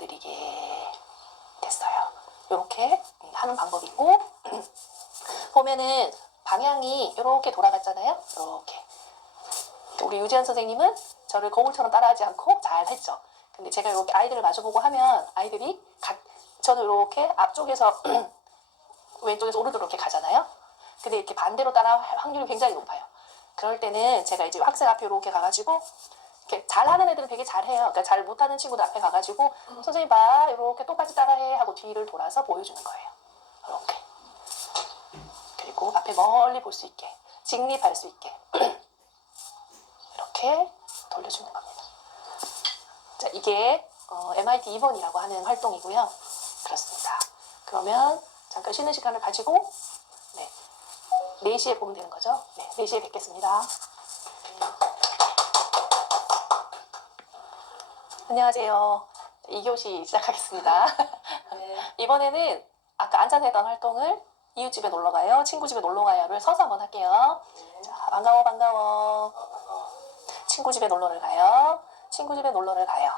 느리게 됐어요. 이렇게 하는 방법이 있고 보면은 방향이 이렇게 돌아갔잖아요. 이렇게. 우리 유지연 선생님은 저를 거울처럼 따라하지 않고 잘 했죠. 근데 제가 이렇게 아이들을 마주보고 하면 아이들이 저는 이렇게 앞쪽에서 왼쪽에서 오른쪽으로 이렇게 가잖아요. 근데 이렇게 반대로 따라할 확률이 굉장히 높아요. 그럴 때는 제가 이제 학생 앞에 이렇게 가가지고 이렇게 잘하는 애들은 되게 잘해요. 그러니까 잘 못하는 친구들 앞에 가가지고 선생님 봐 이렇게 똑같이 따라해 하고 뒤를 돌아서 보여주는 거예요. 이렇게. 그리고 앞에 멀리 볼 수 있게 직립할 수 있게 이렇게 돌려주는 겁니다. 자, 이게 MIT 2번이라고 하는 활동이고요. 그렇습니다. 그러면 잠깐 쉬는 시간을 가지고 4시에 보면 되는 거죠. 네, 4시에 뵙겠습니다. 안녕하세요. 2교시 시작하겠습니다. 네. 이번에는 아까 앉아서 했던 활동을 이웃집에 놀러가요, 친구집에 놀러가요를 서서 한번 할게요. 자, 반가워 반가워. 친구집에 놀러를 가요. 친구집에 놀러를 가요.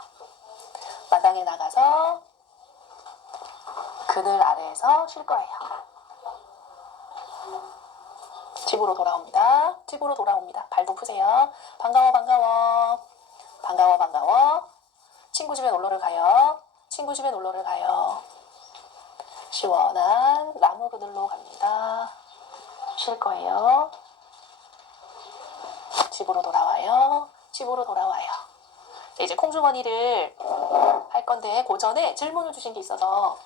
마당에 나가서 그늘 아래에서 쉴 거예요. 집으로 돌아옵니다. 집으로 돌아옵니다. 발도 푸세요. 반가워 반가워. 반가워 반가워. 친구 집에 놀러를 가요. 친구 집에 놀러를 가요. 시원한 나무 그늘로 갑니다. 쉴 거예요. 집으로 돌아와요. 집으로 돌아와요. 이제 콩주머니를 할 건데 그 전에 질문을 주신 게 있어서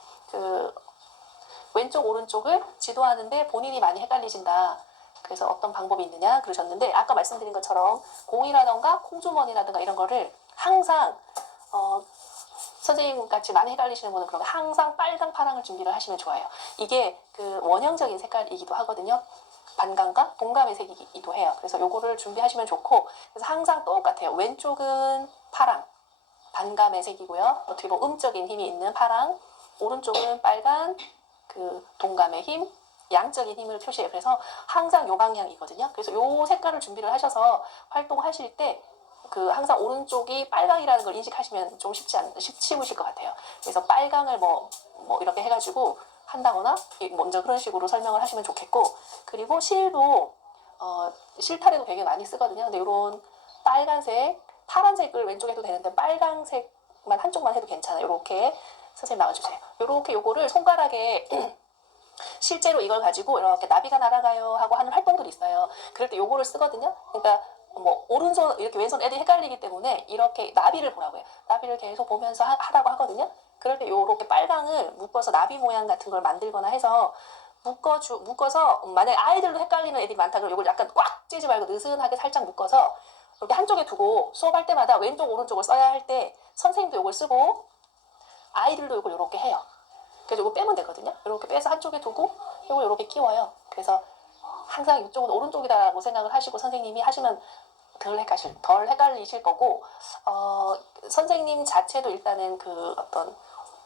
왼쪽 오른쪽을 지도하는데 본인이 많이 헷갈리신다. 그래서 어떤 방법이 있느냐 그러셨는데, 아까 말씀드린 것처럼 공이라던가 콩주머니라든가 이런 거를 항상 선생님 같이 많이 헷갈리시는 분은 그러면 항상 빨강 파랑을 준비를 하시면 좋아요. 이게 원형적인 색깔이기도 하거든요. 반감과 동감의 색이기도 해요. 그래서 요거를 준비하시면 좋고, 그래서 항상 똑같아요. 왼쪽은 파랑, 반감의 색이고요. 어떻게 보면 음적인 힘이 있는 파랑, 오른쪽은 빨간 동감의 힘, 양적인 힘을 표시해요. 그래서 항상 요 방향이거든요. 그래서 요 색깔을 준비를 하셔서 활동하실 때 항상 오른쪽이 빨강이라는 걸 인식하시면 좀 쉬우실 것 같아요. 그래서 빨강을 뭐 이렇게 해가지고 한다거나 먼저 그런 식으로 설명을 하시면 좋겠고, 그리고 실도 실타래도 되게 많이 쓰거든요. 근데 이런 빨간색, 파란색을 왼쪽에 해도 되는데 빨간색만 한쪽만 해도 괜찮아요. 이렇게 선생님 나와주세요. 이렇게 요거를 손가락에 실제로 이걸 가지고 이렇게 나비가 날아가요 하고 하는 활동들이 있어요. 그럴 때 요거를 쓰거든요. 그러니까 오른손 이렇게 왼손 애들이 헷갈리기 때문에 이렇게 나비를 보라고 해요. 나비를 계속 보면서 하라고 하거든요. 그럴 때 요렇게 빨강을 묶어서 나비 모양 같은 걸 만들거나 해서 묶어서, 만약에 아이들도 헷갈리는 애들이 많다 그러면 요걸 약간 꽉 찌지 말고 느슨하게 살짝 묶어서 이렇게 한쪽에 두고 수업할 때마다 왼쪽 오른쪽을 써야 할 때 선생님도 요걸 쓰고 아이들도 요걸 요렇게 해요. 그래서 요거 빼면 되거든요. 요렇게 빼서 한쪽에 두고 요걸 요렇게 끼워요. 그래서 항상 이쪽은 오른쪽이다라고 생각을 하시고 선생님이 하시면 덜 헷갈리실 거고, 선생님 자체도 일단은 어떤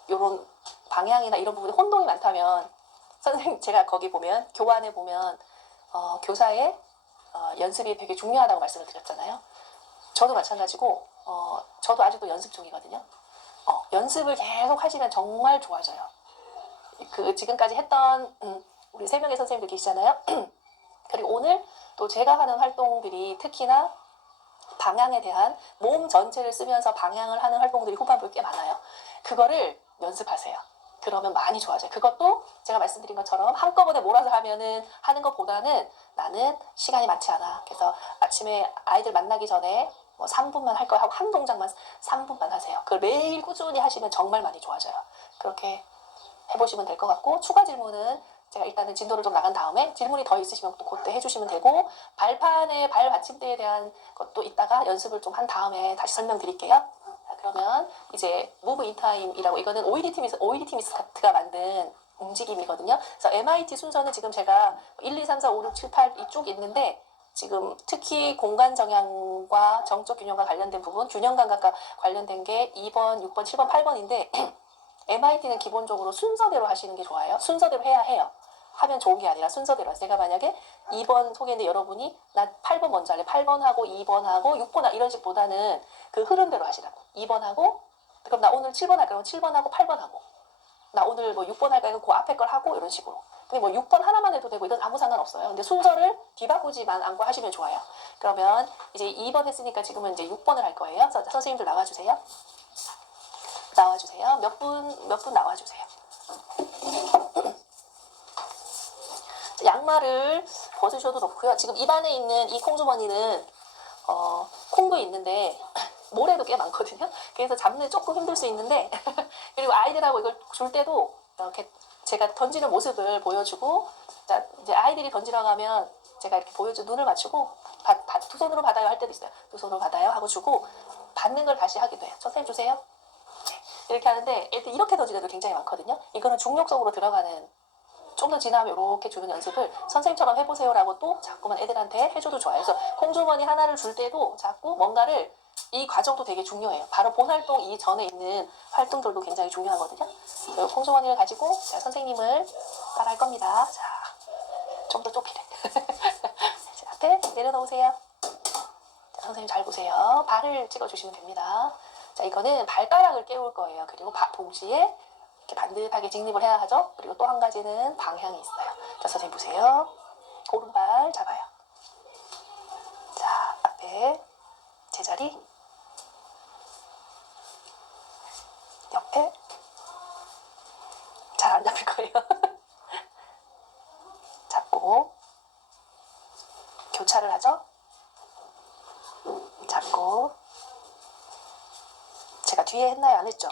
요런 방향이나 이런 부분에 혼동이 많다면 선생님, 제가 거기 보면 교환에 보면 교사의 연습이 되게 중요하다고 말씀을 드렸잖아요. 저도 마찬가지고 저도 아직도 연습 중이거든요. 연습을 계속 하시면 정말 좋아져요. 지금까지 했던 우리 3명의 선생님들 계시잖아요. 그리고 오늘 또 제가 하는 활동들이 특히나 방향에 대한 몸 전체를 쓰면서 방향을 하는 활동들이 후반부에 꽤 많아요. 그거를 연습하세요. 그러면 많이 좋아져요. 그것도 제가 말씀드린 것처럼 한꺼번에 몰아서 하는 것보다는 나는 시간이 많지 않아. 그래서 아침에 아이들 만나기 전에 뭐 3분만 할 거 하고 한 동작만 3분만 하세요. 그걸 매일 꾸준히 하시면 정말 많이 좋아져요. 그렇게 해보시면 될 것 같고, 추가 질문은 제가 일단은 진도를 좀 나간 다음에 질문이 더 있으시면 또 그때 해주시면 되고, 발판에 발 받침대에 대한 것도 이따가 연습을 좀 한 다음에 다시 설명드릴게요. 자, 그러면 이제 Move in Time이라고, 이거는 OED 티미스트가 만든 움직임이거든요. 그래서 MIT 순서는 지금 제가 1, 2, 3, 4, 5, 6, 7, 8 이쪽 있는데, 지금 특히 공간 정향과 정적 균형과 관련된 부분, 균형 감각과 관련된 게 2번, 6번, 7번, 8번인데 MIT는 기본적으로 순서대로 하시는 게 좋아요. 순서대로 해야 해요. 하면 좋은 게 아니라 순서대로. 제가 만약에 2번 소개했는데 여러분이 나 8번 먼저 할래. 8번하고 2번하고 6번 이런 식보다는 그 흐름대로 하시라고. 2번하고 그럼 나 오늘 7번 할까? 그럼 7번하고 8번하고 나 오늘 뭐 6번 할까? 그 앞에 걸 하고 이런 식으로. 근데 뭐 6번 하나만 해도 되고 이건 아무 상관없어요. 근데 순서를 뒤바꾸지만 않고 하시면 좋아요. 그러면 이제 2번 했으니까 지금은 이제 6번을 할 거예요. 선생님들 나와주세요. 나와주세요. 몇 분 나와주세요. 양말을 벗으셔도 좋고요. 지금 입안에 있는 이 콩주머니는 콩도 있는데 모래도 꽤 많거든요. 그래서 잡는 조금 힘들 수 있는데 그리고 아이들하고 이걸 줄 때도 이렇게 제가 던지는 모습을 보여주고, 자, 이제 아이들이 던지라고 하면 제가 이렇게 눈을 맞추고 두 손으로 받아요 할 때도 있어요. 두 손으로 받아요 하고 주고 받는 걸 다시 하기도 해요. 선생님 주세요. 이렇게 하는데 애들 이렇게 던지는 애들 굉장히 많거든요. 이거는 중력 속으로 들어가는, 좀 더 지나면 이렇게 주는 연습을 선생님처럼 해보세요라고 또 자꾸만 애들한테 해줘도 좋아요. 그래서 콩주머니 하나를 줄 때도 자꾸 뭔가를, 이 과정도 되게 중요해요. 바로 본 활동 이전에 있는 활동들도 굉장히 중요하거든요. 그리고 콩주머니를 가지고 자, 선생님을 따라 할 겁니다. 자, 좀 더 좁히래. 자, 앞에 내려놓으세요. 자, 선생님 잘 보세요. 발을 찍어주시면 됩니다. 자, 이거는 발가락을 깨울 거예요. 그리고 동시에 이렇게 반듯하게 직립을 해야 하죠. 그리고 또 한 가지는 방향이 있어요. 자, 선생님 보세요. 오른발 잡아요. 자, 앞에 제자리, 옆에, 잘 안 잡힐 거예요. 잡고 교차를 하죠. 잡고, 제가 뒤에 했나요? 안 했죠?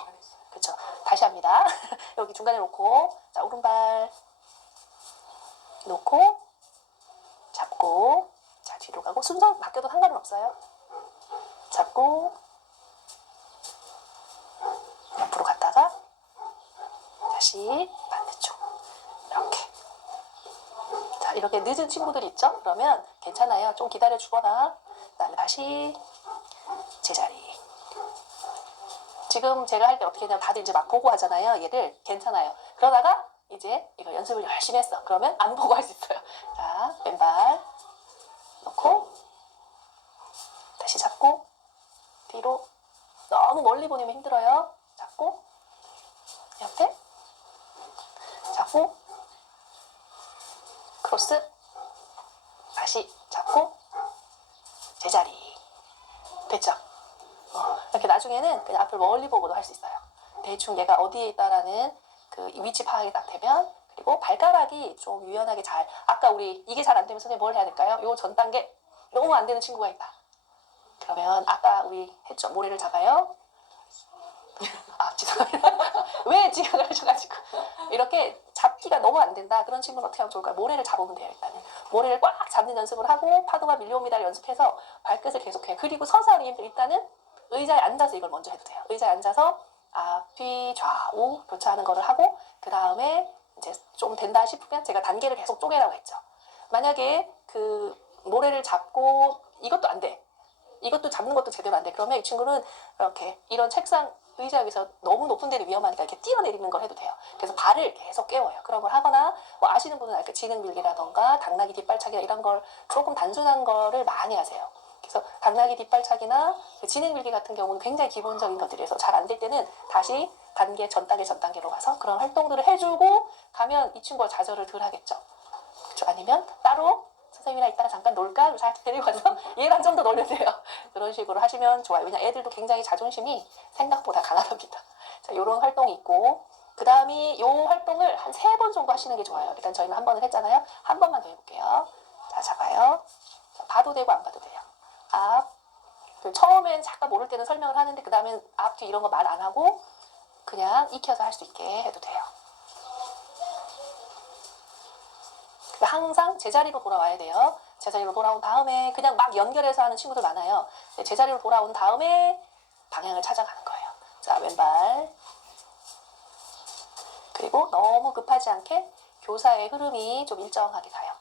그렇죠. 다시 합니다. 여기 중간에 놓고, 자, 오른발 놓고 잡고, 자, 뒤로 가고, 순서 바뀌어도 상관은 없어요. 잡고 옆으로 갔다가 다시 반대쪽 이렇게. 자, 이렇게 늦은 친구들이 있죠? 그러면 괜찮아요. 좀 기다려 주거나 그다음에 다시 제자리. 지금 제가 할 때 어떻게 했냐면 다들 이제 막 보고 하잖아요. 얘를 괜찮아요. 그러다가 이제 이거 연습을 열심히 했어. 그러면 안 보고 할 수 있어요. 자, 왼발 놓고 다시 잡고 뒤로. 너무 멀리 보내면 힘들어요. 잡고 옆에 잡고 크로스 다시 잡고 제자리. 됐죠? 이렇게 나중에는 그냥 앞을 멀리 보고도 할 수 있어요. 대충 얘가 어디에 있다라는 그 위치 파악이 딱 되면. 그리고 발가락이 좀 유연하게 잘, 아까 우리 이게 잘 안 되면 선생님 뭘 해야 될까요? 요 전 단계 너무 안 되는 친구가 있다. 그러면 아까 우리 했죠? 모래를 잡아요. 아, 죄송합니다. 왜 지각을 하셔가지고. 이렇게 잡기가 너무 안 된다. 그런 친구는 어떻게 하면 좋을까요? 모래를 잡으면 돼요. 일단은 모래를 꽉 잡는 연습을 하고 파도가 밀려옵니다를 연습해서 발끝을 계속해요. 그리고 서서 일단은 의자에 앉아서 이걸 먼저 해도 돼요. 의자에 앉아서 앞뒤 좌우 교차하는 거를 하고, 그 다음에 이제 좀 된다 싶으면 제가 단계를 계속 쪼개라고 했죠. 만약에 그 모래를 잡고 이것도 안 돼. 이것도 잡는 것도 제대로 안 돼. 그러면 이 친구는 이렇게 이런 책상 의자 위에서 너무 높은 데를 위험하니까 이렇게 뛰어내리는 걸 해도 돼요. 그래서 발을 계속 깨워요. 그런 걸 하거나, 뭐 아시는 분은 지능 밀기라던가 당나귀 뒷발차기 이런 걸 조금 단순한 거를 많이 하세요. 그래서 당나귀 뒷발차기나 그 진행밀기 같은 경우는 굉장히 기본적인 것들이라서 잘 안 될 때는 다시 단계, 전 단계로 가서 그런 활동들을 해주고 가면 이 친구가 좌절을 덜 하겠죠. 그렇죠? 아니면 따로 선생님이랑 이따가 잠깐 놀까? 잘 데리고 가서 얘랑 좀 더 놀려주세요. 그런 식으로 하시면 좋아요. 왜냐 애들도 굉장히 자존심이 생각보다 강하답니다. 자, 이런 활동이 있고 그 다음이 이 활동을 한 3번 정도 하시는 게 좋아요. 일단 저희는 한 번을 했잖아요. 한 번만 더 해볼게요. 자, 잡아요. 자, 봐도 되고 안 봐도 돼요. 앞. 처음엔 잠깐 모를 때는 설명을 하는데 그 다음엔 앞, 뒤 이런 거 말 안 하고 그냥 익혀서 할 수 있게 해도 돼요. 항상 제자리로 돌아와야 돼요. 제자리로 돌아온 다음에 그냥 막 연결해서 하는 친구들 많아요. 제자리로 돌아온 다음에 방향을 찾아가는 거예요. 자, 왼발. 그리고 너무 급하지 않게 교사의 흐름이 좀 일정하게 가요.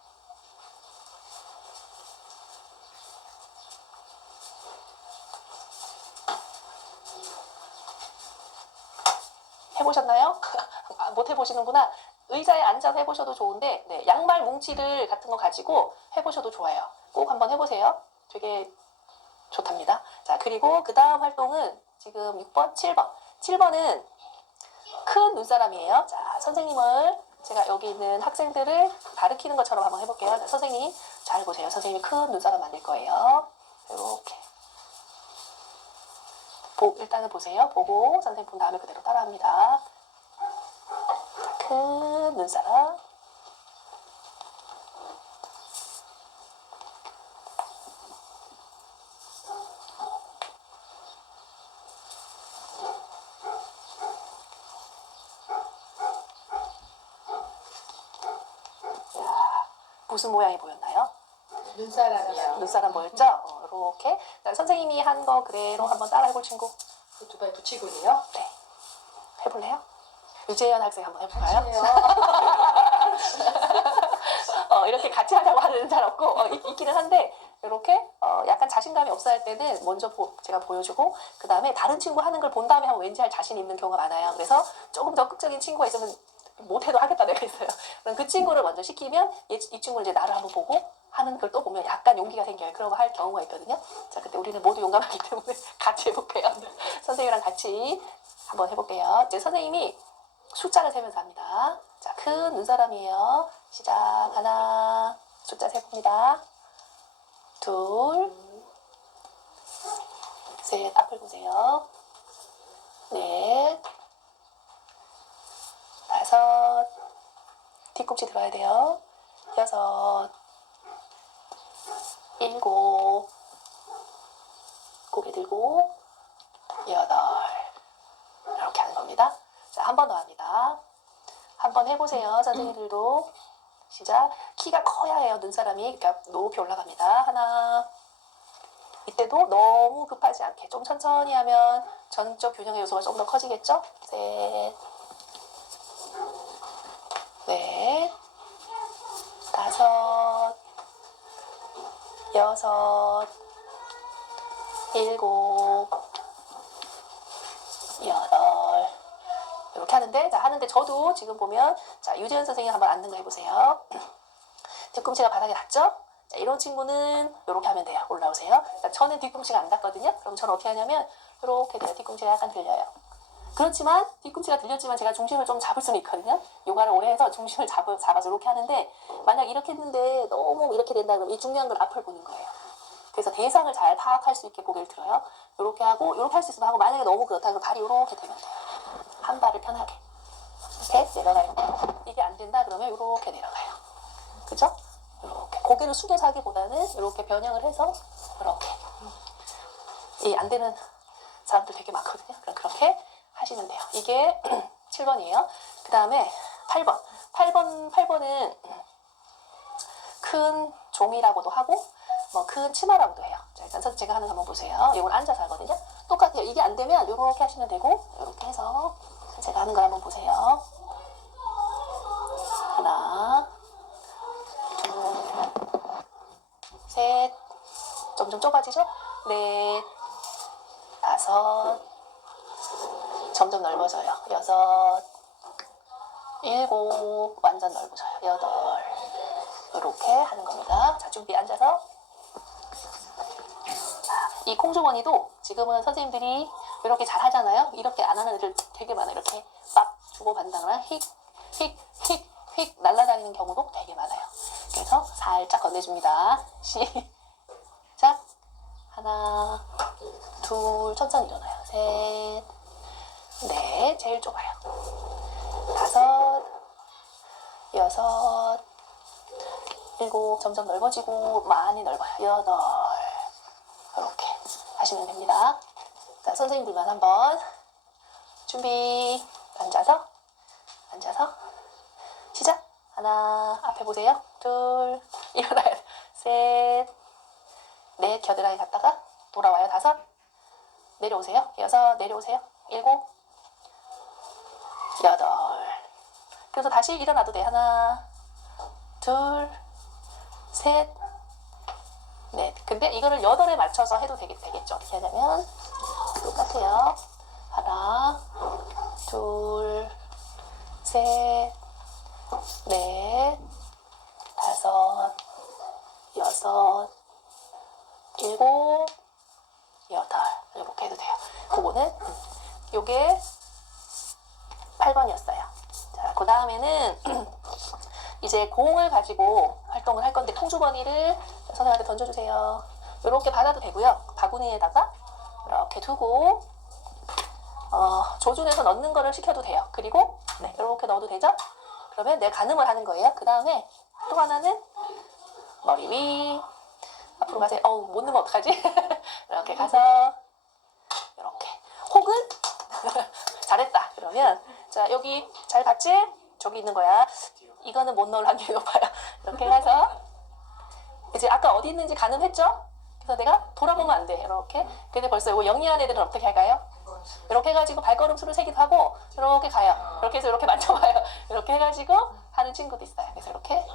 해보셨나요? 못 해보시는구나. 의자에 앉아서 해보셔도 좋은데 네, 양말 뭉치들 같은 거 가지고 해보셔도 좋아요. 꼭 한번 해보세요. 되게 좋답니다. 자, 그리고 그 다음 활동은 지금 6번, 7번. 7번은 큰 눈사람이에요. 자, 선생님을 제가 여기 있는 학생들을 가르치는 것처럼 한번 해볼게요. 자, 선생님 잘 보세요. 선생님이 큰 눈사람 만들 거예요. 이렇게. 일단은 보세요. 보고 선생님 본 다음에 그대로 따라합니다. 자, 큰 눈사람. 무슨 모양이 보였나요? 눈사람이요. 눈사람 보였죠? 이렇게. 선생님이 한 거 그대로 한번 따라해볼 친구. 두 발 붙이고요. 네. 해볼래요? 유재현 학생 한번 해볼까요? 이렇게 같이 하려고 하는 잘 없고 있기는 한데 이렇게 약간 자신감이 없어 할 때는 먼저 제가 보여주고 그 다음에 다른 친구 하는 걸 본 다음에 하면 왠지 할 자신 있는 경우가 많아요. 그래서 조금 적극적인 친구가 있으면 못해도 하겠다 내가 있어요. 그럼 그 친구를 먼저 시키면 이 친구는 이제 나를 한번 보고 하는 걸 또 보면 약간 용기가 생겨요. 그런 거 할 경우가 있거든요. 자, 그때 우리는 모두 용감하기 때문에 같이 해볼게요. 선생님이랑 같이 한번 해볼게요. 이제 선생님이 숫자를 세면서 합니다. 자, 큰 눈사람이에요. 시작. 하나. 숫자 세봅니다. 둘. 셋. 앞을 보세요. 넷. 다섯. 뒤꿈치 들어야 돼요. 여섯. 일곱. 고개 들고. 여덟. 이렇게 하는 겁니다. 자, 한 번 더 합니다. 한번 해보세요. 선생님들도. 시작. 키가 커야 해요. 눈사람이. 그러니까 높이 올라갑니다. 하나. 이때도 너무 급하지 않게 좀 천천히 하면 전적 균형의 요소가 좀 더 커지겠죠? 셋. 넷. 다섯. 여섯. 일곱. 여덟. 이렇게 하는데, 자, 하는데 저도 지금 보면, 자, 유재현 선생님 한번 앉는 거 해보세요. 뒤꿈치가 바닥에 닿죠? 자, 이런 친구는 이렇게 하면 돼요. 올라오세요. 자, 저는 뒤꿈치가 안 닿거든요. 그럼 저는 어떻게 하냐면, 이렇게 돼요. 뒤꿈치가 약간 들려요. 그렇지만, 뒤꿈치가 들렸지만 제가 중심을 좀 잡을 수는 있거든요. 요가를 오래 해서 중심을 잡아서 이렇게 하는데, 만약 이렇게 했는데 너무 이렇게 된다 그러면 이 중요한 건 앞을 보는 거예요. 그래서 대상을 잘 파악할 수 있게 고개를 들어요. 이렇게 하고, 이렇게 할 수 있으면 하고, 만약에 너무 그렇다 그러면 발이 이렇게 되면 돼요. 한 발을 편하게. 이렇게 내려가요. 이게 안 된다 그러면 이렇게 내려가요. 그죠? 이렇게 고개를 숙여서 하기보다는 이렇게 변형을 해서 이렇게. 이 안 되는 사람들 되게 많거든요. 그럼 그렇게 하시면 돼요. 이게 7번이에요. 그 다음에 8번. 8번은 큰 종이라고도 하고 뭐 큰 치마라고도 해요. 자, 일단 제가 하는 거 한번 보세요. 이건 앉아서 하거든요. 똑같아요. 이게 안 되면 이렇게 하시면 되고 이렇게 해서 제가 하는 걸 한번 보세요. 하나, 둘, 셋. 점점 좁아지죠? 넷, 다섯. 점점 넓어져요. 여섯, 일곱. 완전 넓어져요. 여덟. 이렇게 하는 겁니다. 자, 준비 앉아서. 이 콩주머니도 지금은 선생님들이 이렇게 잘 하잖아요. 이렇게 안 하는 애들 되게 많아요. 이렇게 막 주고 받다가 휙 날아다니는 경우도 되게 많아요. 그래서 살짝 건네줍니다. 시작. 하나, 둘, 천천히 일어나요. 셋, 넷, 제일 좁아요. 다섯, 여섯, 일곱, 점점 넓어지고 많이 넓어요. 여덟, 이렇게 하시면 됩니다. 자, 선생님들만 한번 준비. 앉아서 시작. 하나, 앞에 보세요. 둘, 일어나요. 셋, 넷, 겨드랑이 갔다가 돌아와요. 다섯, 내려오세요. 여섯, 내려오세요. 일곱, 여덟. 그래서 다시 일어나도 돼. 하나, 둘, 셋, 넷. 근데 이거를 여덟에 맞춰서 해도 되겠죠. 어떻게 하냐면 똑같아요. 하나, 둘, 셋, 넷, 다섯, 여섯, 일곱, 여덟. 이렇게 해도 돼요. 그거는 요게 8번이었어요. 자, 그 다음에는 이제 공을 가지고 활동을 할 건데 콩주머니를 선생님한테 던져주세요. 이렇게 받아도 되고요. 바구니에다가 이렇게 두고 조준해서 넣는 거를 시켜도 돼요. 그리고 네, 이렇게 넣어도 되죠? 그러면 내가 가늠을 하는 거예요. 그 다음에 또 하나는 머리 위 앞으로 가세요. 못 넣으면 어떡하지? 이렇게 가서 이렇게 혹은 잘했다. 그러면 자 여기 잘 봤지? 저기 있는 거야. 이거는 못 넣을 확률이 높아요. 이렇게 해서 이제 아까 어디 있는지 가늠했죠? 그래서 내가 돌아보면 안 돼. 이렇게. 근데 벌써 이거 영리한 애들은 어떻게 할까요? 이렇게 해가지고 발걸음 수를 세기도 하고 이렇게 가요. 이렇게 해서 이렇게 만져봐요. 이렇게 해가지고 하는 친구도 있어요. 그래서 이렇게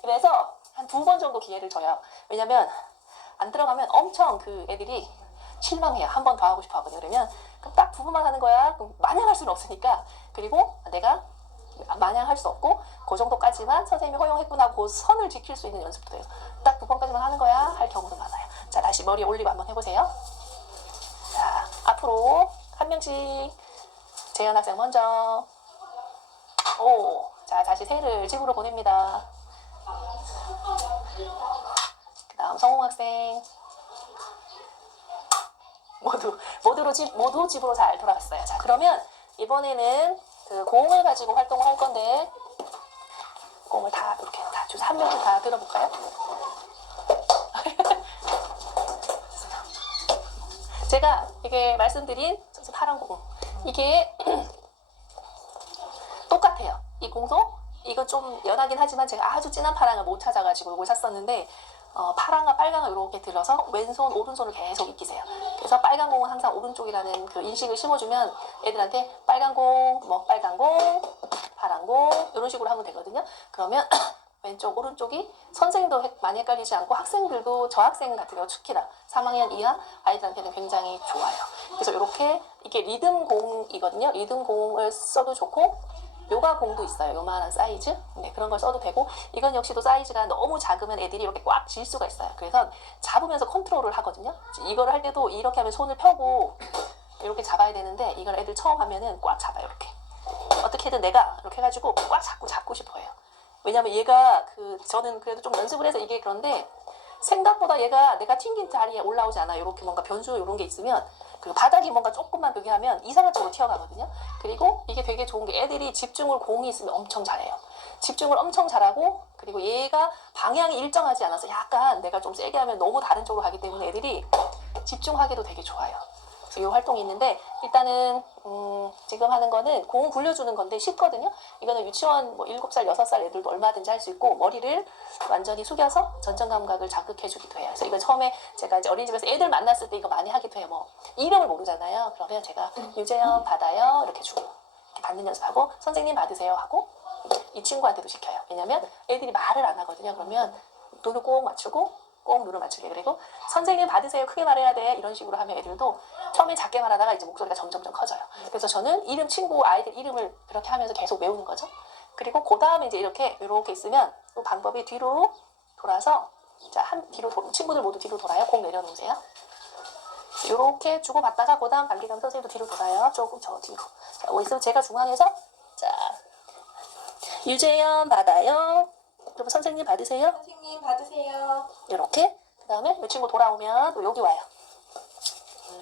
그래서 한 2번 정도 기회를 줘요. 왜냐면 안 들어가면 엄청 그 애들이 실망해요. 한 번 더 하고 싶어 하거든요. 그러면 딱 2번만 하는 거야. 그럼 마냥 할 수는 없으니까. 그리고 내가 마냥 할 수 없고 그 정도까지만 선생님이 허용했구나 하고 그 선을 지킬 수 있는 연습도 해서 딱 2번까지만 하는 거야 할 경우도 많아요. 자, 다시 머리 올리고 한번 해보세요. 자, 앞으로 한 명씩 재현 학생 먼저. 자, 다시 새를 집으로 보냅니다. 그 다음 성홍 학생. 모두 집으로 잘 돌아갔어요. 자, 그러면 이번에는 그 공을 가지고 활동을 할 건데 공을 다 이렇게 다 주세요. 한 명씩 다 들어볼까요? 제가 이게 말씀드린 파란 공 이게 똑같아요. 이 공도 이건 좀 연하긴 하지만 제가 아주 진한 파랑을 못 찾아가지고 이걸 샀었는데 파랑과 빨강을 이렇게 들어서 왼손 오른손을 계속 익히세요. 그래서 빨간 공은 항상 오른쪽이라는 그 인식을 심어주면 애들한테 빨간 공, 빨간 공, 파란 공 이런 식으로 하면 되거든요. 그러면 왼쪽 오른쪽이 선생님도 많이 헷갈리지 않고 학생들도 저학생 같은 경우 특히나 3학년 이하 아이들한테는 굉장히 좋아요. 그래서 이렇게 이게 리듬 공이거든요. 리듬 공을 써도 좋고 요가 공도 있어요. 요만한 사이즈. 네, 그런 걸 써도 되고 이건 역시도 사이즈가 너무 작으면 애들이 이렇게 꽉 질 수가 있어요. 그래서 잡으면서 컨트롤을 하거든요. 이거를 할 때도 이렇게 하면 손을 펴고 이렇게 잡아야 되는데 이걸 애들 처음 하면은 꽉 잡아요. 이렇게. 어떻게든 내가 이렇게 해가지고 꽉 잡고 싶어 해요. 왜냐면 얘가 저는 그래도 좀 연습을 해서 이게 그런데 생각보다 얘가 내가 튕긴 자리에 올라오지 않아. 이렇게 뭔가 변수 이런 게 있으면 그리고 바닥이 뭔가 조금만 그게 하면 이상한 쪽으로 튀어가거든요. 그리고 이게 되게 좋은 게 애들이 집중을 공이 있으면 엄청 잘해요. 집중을 엄청 잘하고 그리고 얘가 방향이 일정하지 않아서 약간 내가 좀 세게 하면 너무 다른 쪽으로 가기 때문에 애들이 집중하기도 되게 좋아요. 이 활동이 있는데 일단은 지금 하는 거는 공 굴려주는 건데 쉽거든요. 이거는 유치원 7살, 6살 애들도 얼마든지 할 수 있고 머리를 완전히 숙여서 전정 감각을 자극해주기도 해요. 그래서 이거 처음에 제가 이제 어린이집에서 애들 만났을 때 이거 많이 하기도 해요. 이름을 모르잖아요. 그러면 제가 유재현 받아요 이렇게 주고 이렇게 받는 연습하고 선생님 받으세요 하고 이 친구한테도 시켜요. 왜냐면 애들이 말을 안 하거든요. 그러면 눈을 꼭 맞추고 꼭 눈을 맞추게. 그리고 선생님 받으세요 크게 말해야 돼 이런 식으로 하면 애들도 처음에 작게 말하다가 이제 목소리가 점점점 커져요. 그래서 저는 친구 아이들 이름을 그렇게 하면서 계속 외우는 거죠. 그리고 그 다음에 이제 이렇게 있으면 또 방법이 뒤로 돌아서 자, 친구들 모두 뒤로 돌아요. 공 내려놓으세요. 이렇게 주고받다가 그 다음 단계 가면 선생님도 뒤로 돌아요. 조금 저 뒤로. 자, 있으면 제가 중앙에서 자, 유재현 받아요. 그럼 선생님 받으세요. 선생님 받으세요. 이렇게. 그 다음에 이 친구 돌아오면 또 여기 와요.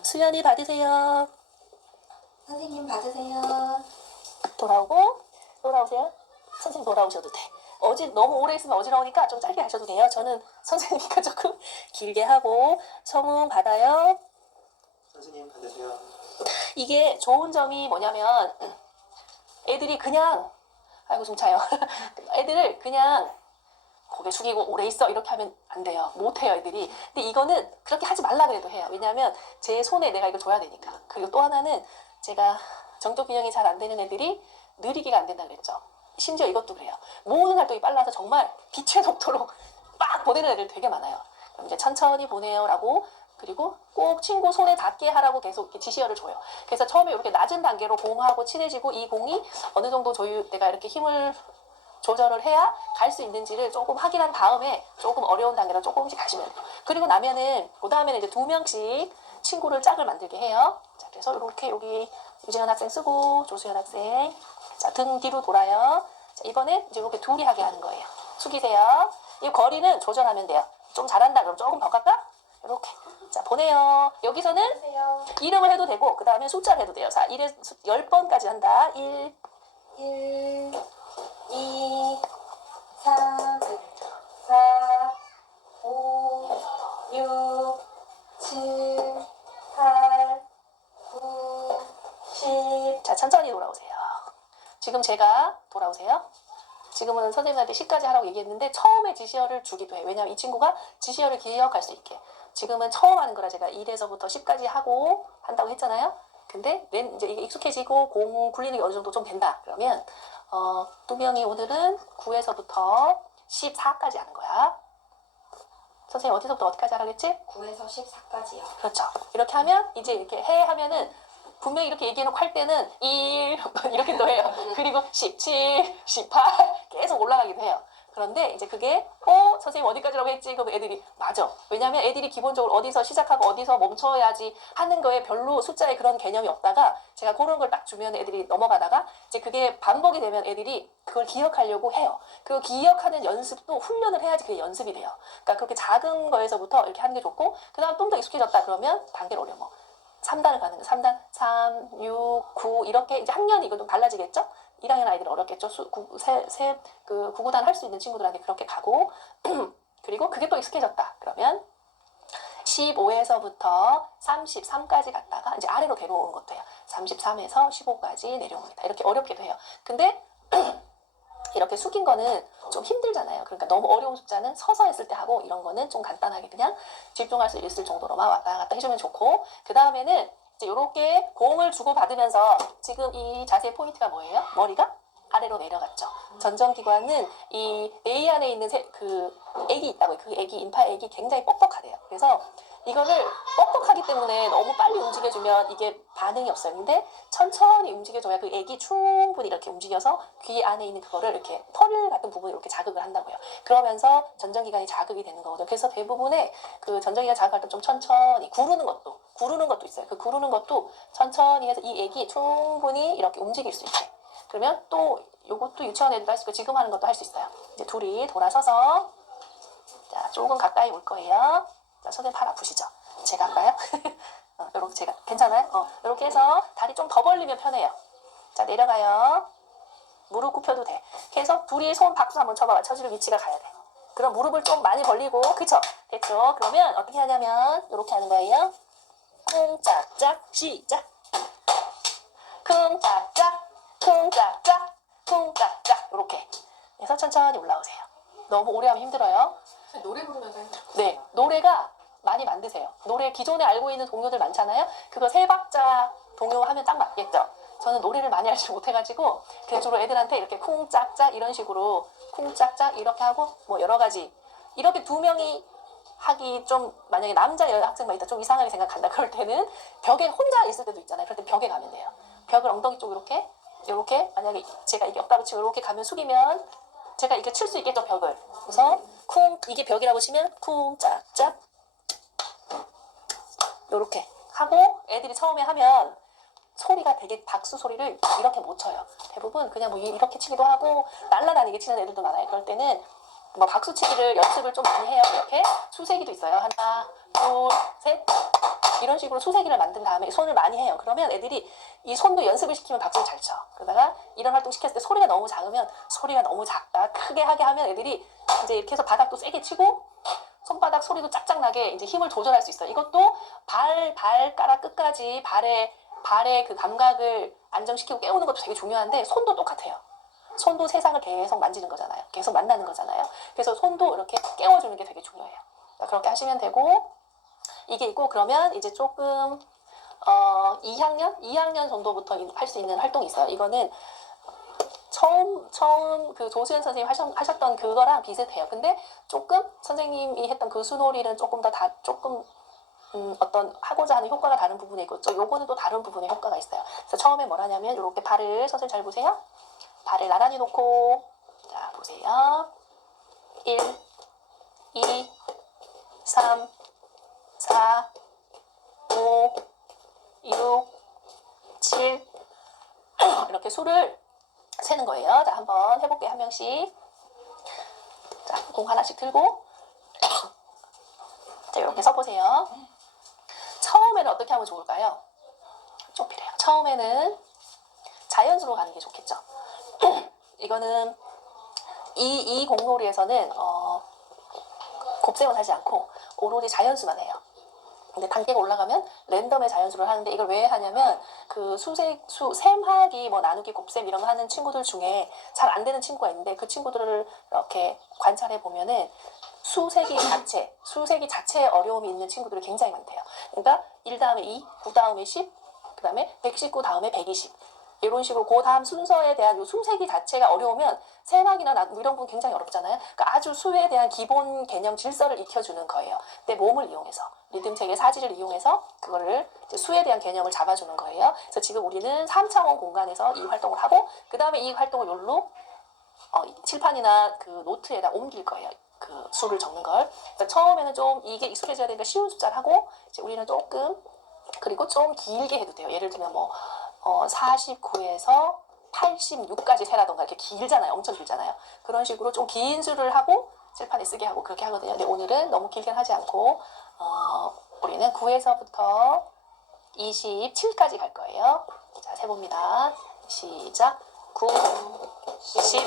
수연이 받으세요. 선생님 받으세요. 돌아오세요. 선생님 돌아오셔도 돼. 너무 오래 있으면 어지러우니까 좀 짧게 하셔도 돼요. 저는 선생님이니까 조금 길게 하고 성웅 받아요. 선생님 받으세요. 이게 좋은 점이 뭐냐면 애들이 그냥 아이고 좀 차요. 애들을 그냥 고개 숙이고 오래 있어 이렇게 하면 안 돼요. 못 해요 애들이. 근데 이거는 그렇게 하지 말라 그래도 해요. 왜냐하면 제 손에 내가 이걸 줘야 되니까. 그리고 또 하나는 제가 정적 균형이 잘 안 되는 애들이 느리기가 안 된다 그랬죠. 심지어 이것도 그래요. 모든 활동이 빨라서 정말 빛의 속도로 빡 보내는 애들 되게 많아요. 그럼 이제 천천히 보내요라고 그리고 꼭 친구 손에 닿게 하라고 계속 이렇게 지시어를 줘요. 그래서 처음에 이렇게 낮은 단계로 공하고 친해지고 이 공이 어느 정도 내가 이렇게 힘을 조절을 해야 갈 수 있는지를 조금 확인한 다음에 조금 어려운 단계로 조금씩 가시면 돼요. 그리고 나면은 그 다음에는 이제 2명씩 친구를 짝을 만들게 해요. 자, 그래서 이렇게 여기 유재현 학생 쓰고 조수현 학생 자, 등 뒤로 돌아요. 자, 이번엔 이제 이렇게 둘이 하게 하는 거예요. 숙이세요. 이 거리는 조절하면 돼요. 좀 잘한다 그럼 조금 더 갈까? 이렇게. 자, 보내요. 여기서는 받으세요. 이름을 해도 되고 그 다음에 숫자를 해도 돼요. 자, 10번까지 한다. 1, 1, 2, 3, 4, 5, 6, 7, 8, 9, 10. 자, 천천히 돌아오세요. 지금 제가 돌아오세요. 지금은 선생님한테 10까지 하라고 얘기했는데 처음에 지시어를 주기도 해요. 왜냐하면 이 친구가 지시어를 기억할 수 있게. 지금은 처음 하는 거라 제가 1에서부터 10까지 하고 한다고 했잖아요. 근데 이제 이게 익숙해지고 공 굴리는 게 어느 정도 좀 된다. 그러면 2명이 오늘은 9에서부터 14까지 하는 거야. 선생님 어디서부터 어디까지 하라 그랬지? 9에서 14까지요. 그렇죠. 이렇게 하면 이제 이렇게 해 하면은 분명히 이렇게 얘기해놓고 할 때는 1 이렇게 또 해요. 그리고 17, 18 계속 올라가기도 해요. 그런데 이제 그게 선생님 어디까지라고 했지? 그럼 애들이 맞아. 왜냐면 애들이 기본적으로 어디서 시작하고 어디서 멈춰야지 하는 거에 별로 숫자에 그런 개념이 없다가 제가 그런 걸 딱 주면 애들이 넘어가다가 이제 그게 반복이 되면 애들이 그걸 기억하려고 해요. 그 기억하는 연습도 훈련을 해야지 그게 연습이 돼요. 그러니까 그렇게 작은 거에서부터 이렇게 하는 게 좋고 그다음 좀 더 익숙해졌다 그러면 단계를 올려 3단을 가는 거예요. 3단, 3, 6, 9 이렇게 이제 학년이 이거 좀 달라지겠죠? 1학년 아이들은 어렵겠죠. 9구단 할 수 있는 친구들한테 그렇게 가고 그리고 그게 또 익숙해졌다. 그러면 15에서부터 33까지 갔다가 이제 아래로 내려오는 것도 해요. 33에서 15까지 내려옵니다. 이렇게 어렵기도 해요. 근데 이렇게 숙인 거는 좀 힘들잖아요. 그러니까 너무 어려운 숫자는 서서 했을 때 하고 이런 거는 좀 간단하게 그냥 집중할 수 있을 정도로만 왔다 갔다 해주면 좋고 그 다음에는 이제 이렇게 공을 주고 받으면서 지금 이 자세의 포인트가 뭐예요? 머리가 아래로 내려갔죠. 전정기관은 이 뇌 안에 있는 그 액이 있다고요. 그 액이 인파액이 굉장히 뻑뻑하대요. 그래서 이거를 뻑뻑하기 때문에 너무 빨리 움직여주면 이게 반응이 없어요. 근데 천천히 움직여줘야 그 액이 충분히 이렇게 움직여서 귀 안에 있는 그거를 이렇게 털 같은 부분을 이렇게 자극을 한다고요. 그러면서 전정기관이 자극이 되는 거거든요. 그래서 대부분의 그 전정기관 자극할 때 좀 천천히 구르는 것도 있어요. 그 구르는 것도 천천히 해서 이 액이 충분히 이렇게 움직일 수 있게. 그러면 또 요것도 유치원 애들도 할 수 있고 지금 하는 것도 할 수 있어요. 이제 둘이 돌아서서 자 조금 가까이 올 거예요. 자, 선생님 팔 아프시죠? 제가 할까요? 요렇게 제가 괜찮아요? 이렇게 해서 다리 좀 더 벌리면 편해요. 자 내려가요. 무릎 굽혀도 돼. 그래서 둘이 손 박수 한번 쳐봐. 쳐줄 위치가 가야 돼. 그럼 무릎을 좀 많이 벌리고 그쵸? 됐죠? 그러면 어떻게 하냐면 이렇게 하는 거예요. 쿵짝짝 시작. 쿵짝짝 쿵짝짝 쿵짝짝 이렇게 해서 천천히 올라오세요. 너무 오래 하면 힘들어요. 노래 부르면서 해요. 네, 노래가 많이 만드세요. 노래 기존에 알고 있는 동요들 많잖아요. 그거 세 박자 동요 하면 딱 맞겠죠. 저는 노래를 많이 알지 못해가지고 그냥 주로 애들한테 이렇게 쿵짝짝 이런 식으로 쿵짝짝 이렇게 하고 뭐 여러 가지 이렇게 2명이 하기 좀 만약에 남자 학생만 있다 좀 이상하게 생각한다 그럴 때는 벽에 혼자 있을 때도 있잖아요. 그럴 때 벽에 가면 돼요. 벽을 엉덩이 쪽으로 이렇게 만약에 제가 이게 없다 붙이고 이렇게 가면 숙이면 제가 이게 칠 수 있겠죠, 벽을. 그래서 쿵, 이게 벽이라고 치면 쿵, 짝짝 요렇게 하고 애들이 처음에 하면 소리가 되게 박수 소리를 이렇게 못 쳐요. 대부분 그냥 뭐 이렇게 치기도 하고 날라다니게 치는 애들도 많아요. 그럴 때는 뭐 박수 치기를 연습을 좀 많이 해요. 이렇게 수세기도 있어요. 하나, 둘, 셋 이런 식으로 수세기를 만든 다음에 손을 많이 해요. 그러면 애들이 이 손도 연습을 시키면 박수를 잘 쳐. 그러다가 이런 활동 시켰을 때 소리가 너무 작으면 소리가 너무 작다 크게 하게 하면 애들이 이제 이렇게 해서 바닥도 세게 치고 손바닥 소리도 짝짝 나게 이제 힘을 조절할 수 있어요. 이것도 발가락 끝까지 발의 그 감각을 안정시키고 깨우는 것도 되게 중요한데 손도 똑같아요. 손도 세상을 계속 만지는 거잖아요. 계속 만나는 거잖아요. 그래서 손도 이렇게 깨워주는 게 되게 중요해요. 그렇게 하시면 되고 이게 있고 그러면 이제 조금 2학년 정도부터 할 수 있는 활동이 있어요. 이거는 처음 그 조수연 선생님 하셨던 그거랑 비슷해요. 근데 조금 선생님이 했던 그 수놀이는 조금 더 조금 어떤 하고자 하는 효과가 다른 부분이 있고 요거는 또 다른 부분의 효과가 있어요. 그래서 처음에 뭘 하냐면 이렇게 발을 선생님 잘 보세요. 발을 나란히 놓고 자 보세요. 1, 2, 3, 4, 5, 6, 7 이렇게 수를 세는 거예요. 자 한번 해볼게요. 한 명씩. 자 공 하나씩 들고 자 이렇게 서보세요. 처음에는 어떻게 하면 좋을까요? 좀 필요해요. 처음에는 자연수로 가는 게 좋겠죠. 이거는 이 공놀이에서는 곱셈을 하지 않고 오로지 자연수만 해요. 근데 단계가 올라가면 랜덤의 자연수를 하는데 이걸 왜 하냐면 그 셈하기 뭐 나누기 곱셈 이런 거 하는 친구들 중에 잘 안 되는 친구가 있는데 그 친구들을 이렇게 관찰해 보면은 수세기 자체에 어려움이 있는 친구들이 굉장히 많대요. 그러니까 1 다음에 2, 9 다음에 10, 그 다음에 119 다음에 120 이런 식으로 그 다음 순서에 대한 요 수세기 자체가 어려우면 셈하기나 이런 부분 굉장히 어렵잖아요. 그러니까 아주 수에 대한 기본 개념 질서를 익혀주는 거예요. 내 몸을 이용해서 리듬 체계 사지를 이용해서 그거를 이제 수에 대한 개념을 잡아주는 거예요. 그래서 지금 우리는 3차원 공간에서 이 활동을 하고 그 다음에 이 활동을 요로 칠판이나 그 노트에다 옮길 거예요. 그 수를 적는 걸. 그래서 처음에는 좀 이게 익숙해져야 되니까 쉬운 숫자를 하고 이제 우리는 조금 그리고 좀 길게 해도 돼요. 예를 들면 뭐 49에서 86까지 세라던가 이렇게 길잖아요. 엄청 길잖아요. 그런 식으로 좀 긴 수를 하고 칠판에 쓰게 하고 그렇게 하거든요. 근데 오늘은 너무 길게 하지 않고 우리는 9에서부터 27까지 갈 거예요. 자, 세봅니다. 시작. 9, 10,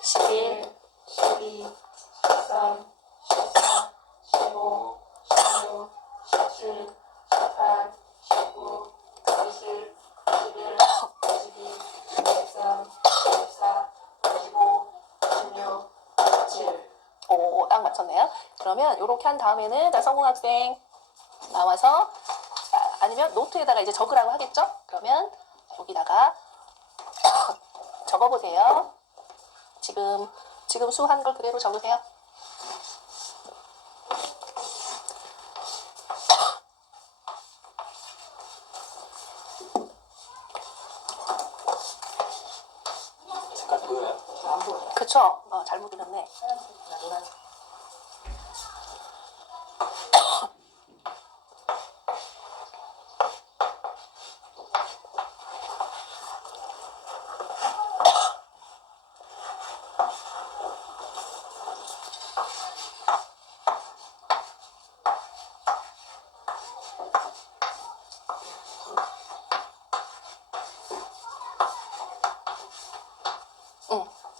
11, 12, 13, 14, 15, 16, 17, 18, 19, 20, 21, 22, 23, 24, 25, 26, 27. 오, 딱 맞췄네요. 그러면 이렇게 한 다음에는 자, 성공 학생 나와서 아니면 노트에다가 이제 적으라고 하겠죠? 그러면 여기다가 적어보세요. 지금 수 한 걸 그대로 적으세요. 색깔 보여요? 안 보여요. 그쵸? 잘못 읽었네. 하얀색이나 노란색.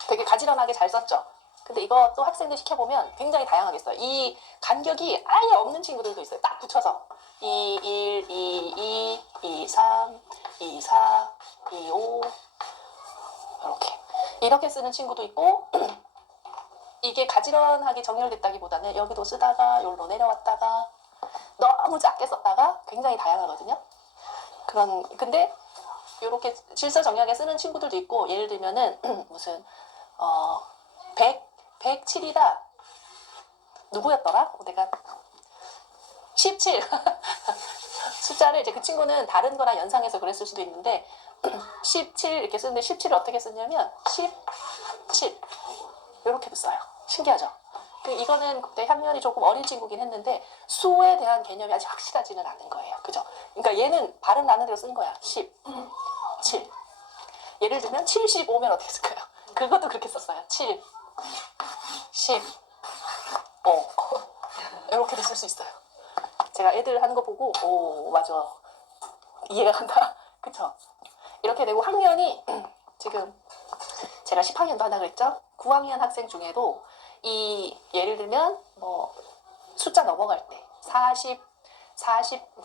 되게 가지런하게 잘 썼죠? 근데 이것도 학생들 시켜보면 굉장히 다양하게 써요. 이 간격이 아예 없는 친구들도 있어요. 딱 붙여서 2, 1, 2, 2, 2, 3, 2, 4, 2, 5 이렇게 쓰는 친구도 있고 이게 가지런하게 정렬됐다기보다는 여기도 쓰다가 여기로 내려왔다가 너무 작게 썼다가 굉장히 다양하거든요. 근데 이렇게 질서 정연하게 쓰는 친구들도 있고 예를 들면은 무슨 107이다 누구였더라? 내가 17 숫자를 이제 그 친구는 다른 거랑 연상해서 그랬을 수도 있는데 17 이렇게 쓰는데 17을 어떻게 쓰냐면 17 이렇게도 써요. 신기하죠? 이거는 그때 학년이 조금 어린 친구긴 했는데 수에 대한 개념이 아직 확실하지는 않은 거예요. 그죠? 그러니까 얘는 발음 나는 대로 쓴 거야. 10, 7. 예를 들면 75면 어떻게 쓸까요? 그것도 그렇게 썼어요. 7, 10, 5. 이렇게도 쓸 수 있어요. 제가 애들 하는 거 보고 오 맞아. 이해가 간다. 그쵸? 이렇게 되고 학년이 지금 제가 10학년도 하나 그랬죠? 9학년 학생 중에도 이 예를 들면 뭐 숫자 넘어갈 때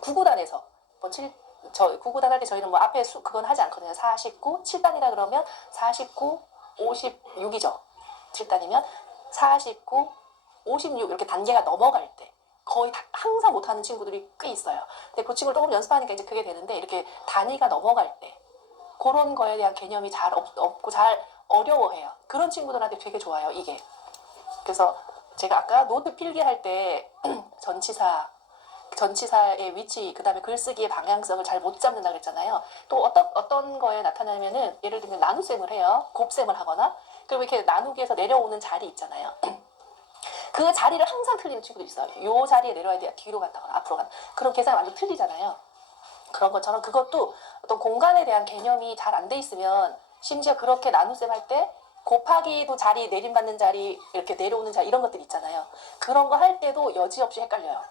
9구단에서 뭐 9구단 할 때 저희는 뭐 앞에 그건 하지 않거든요. 49, 7단이라 그러면 49, 56이죠. 7단이면 49, 56 이렇게 단계가 넘어갈 때 거의 항상 못하는 친구들이 꽤 있어요. 근데 그 친구를 조금 연습하니까 이제 그게 되는데 이렇게 단위가 넘어갈 때 그런 거에 대한 개념이 잘 없고 잘 어려워해요. 그런 친구들한테 되게 좋아요, 이게. 그래서 제가 아까 노트 필기할 때 전치사의 위치, 그 다음에 글쓰기의 방향성을 잘 못 잡는다 그랬잖아요. 또 어떤 거에 나타나면은 예를 들면 나눗셈을 해요. 곱셈을 하거나 그리고 이렇게 나누기에서 내려오는 자리 있잖아요. 그 자리를 항상 틀리는 친구도 있어요. 요 자리에 내려야 돼야 뒤로 간다거나 앞으로 간다. 그런 계산이 완전 틀리잖아요. 그런 것처럼 그것도 어떤 공간에 대한 개념이 잘 안 돼 있으면 심지어 그렇게 나눗셈 할 때 곱하기도 자리, 내림받는 자리, 이렇게 내려오는 자리 이런 것들 있잖아요. 그런 거 할 때도 여지없이 헷갈려요.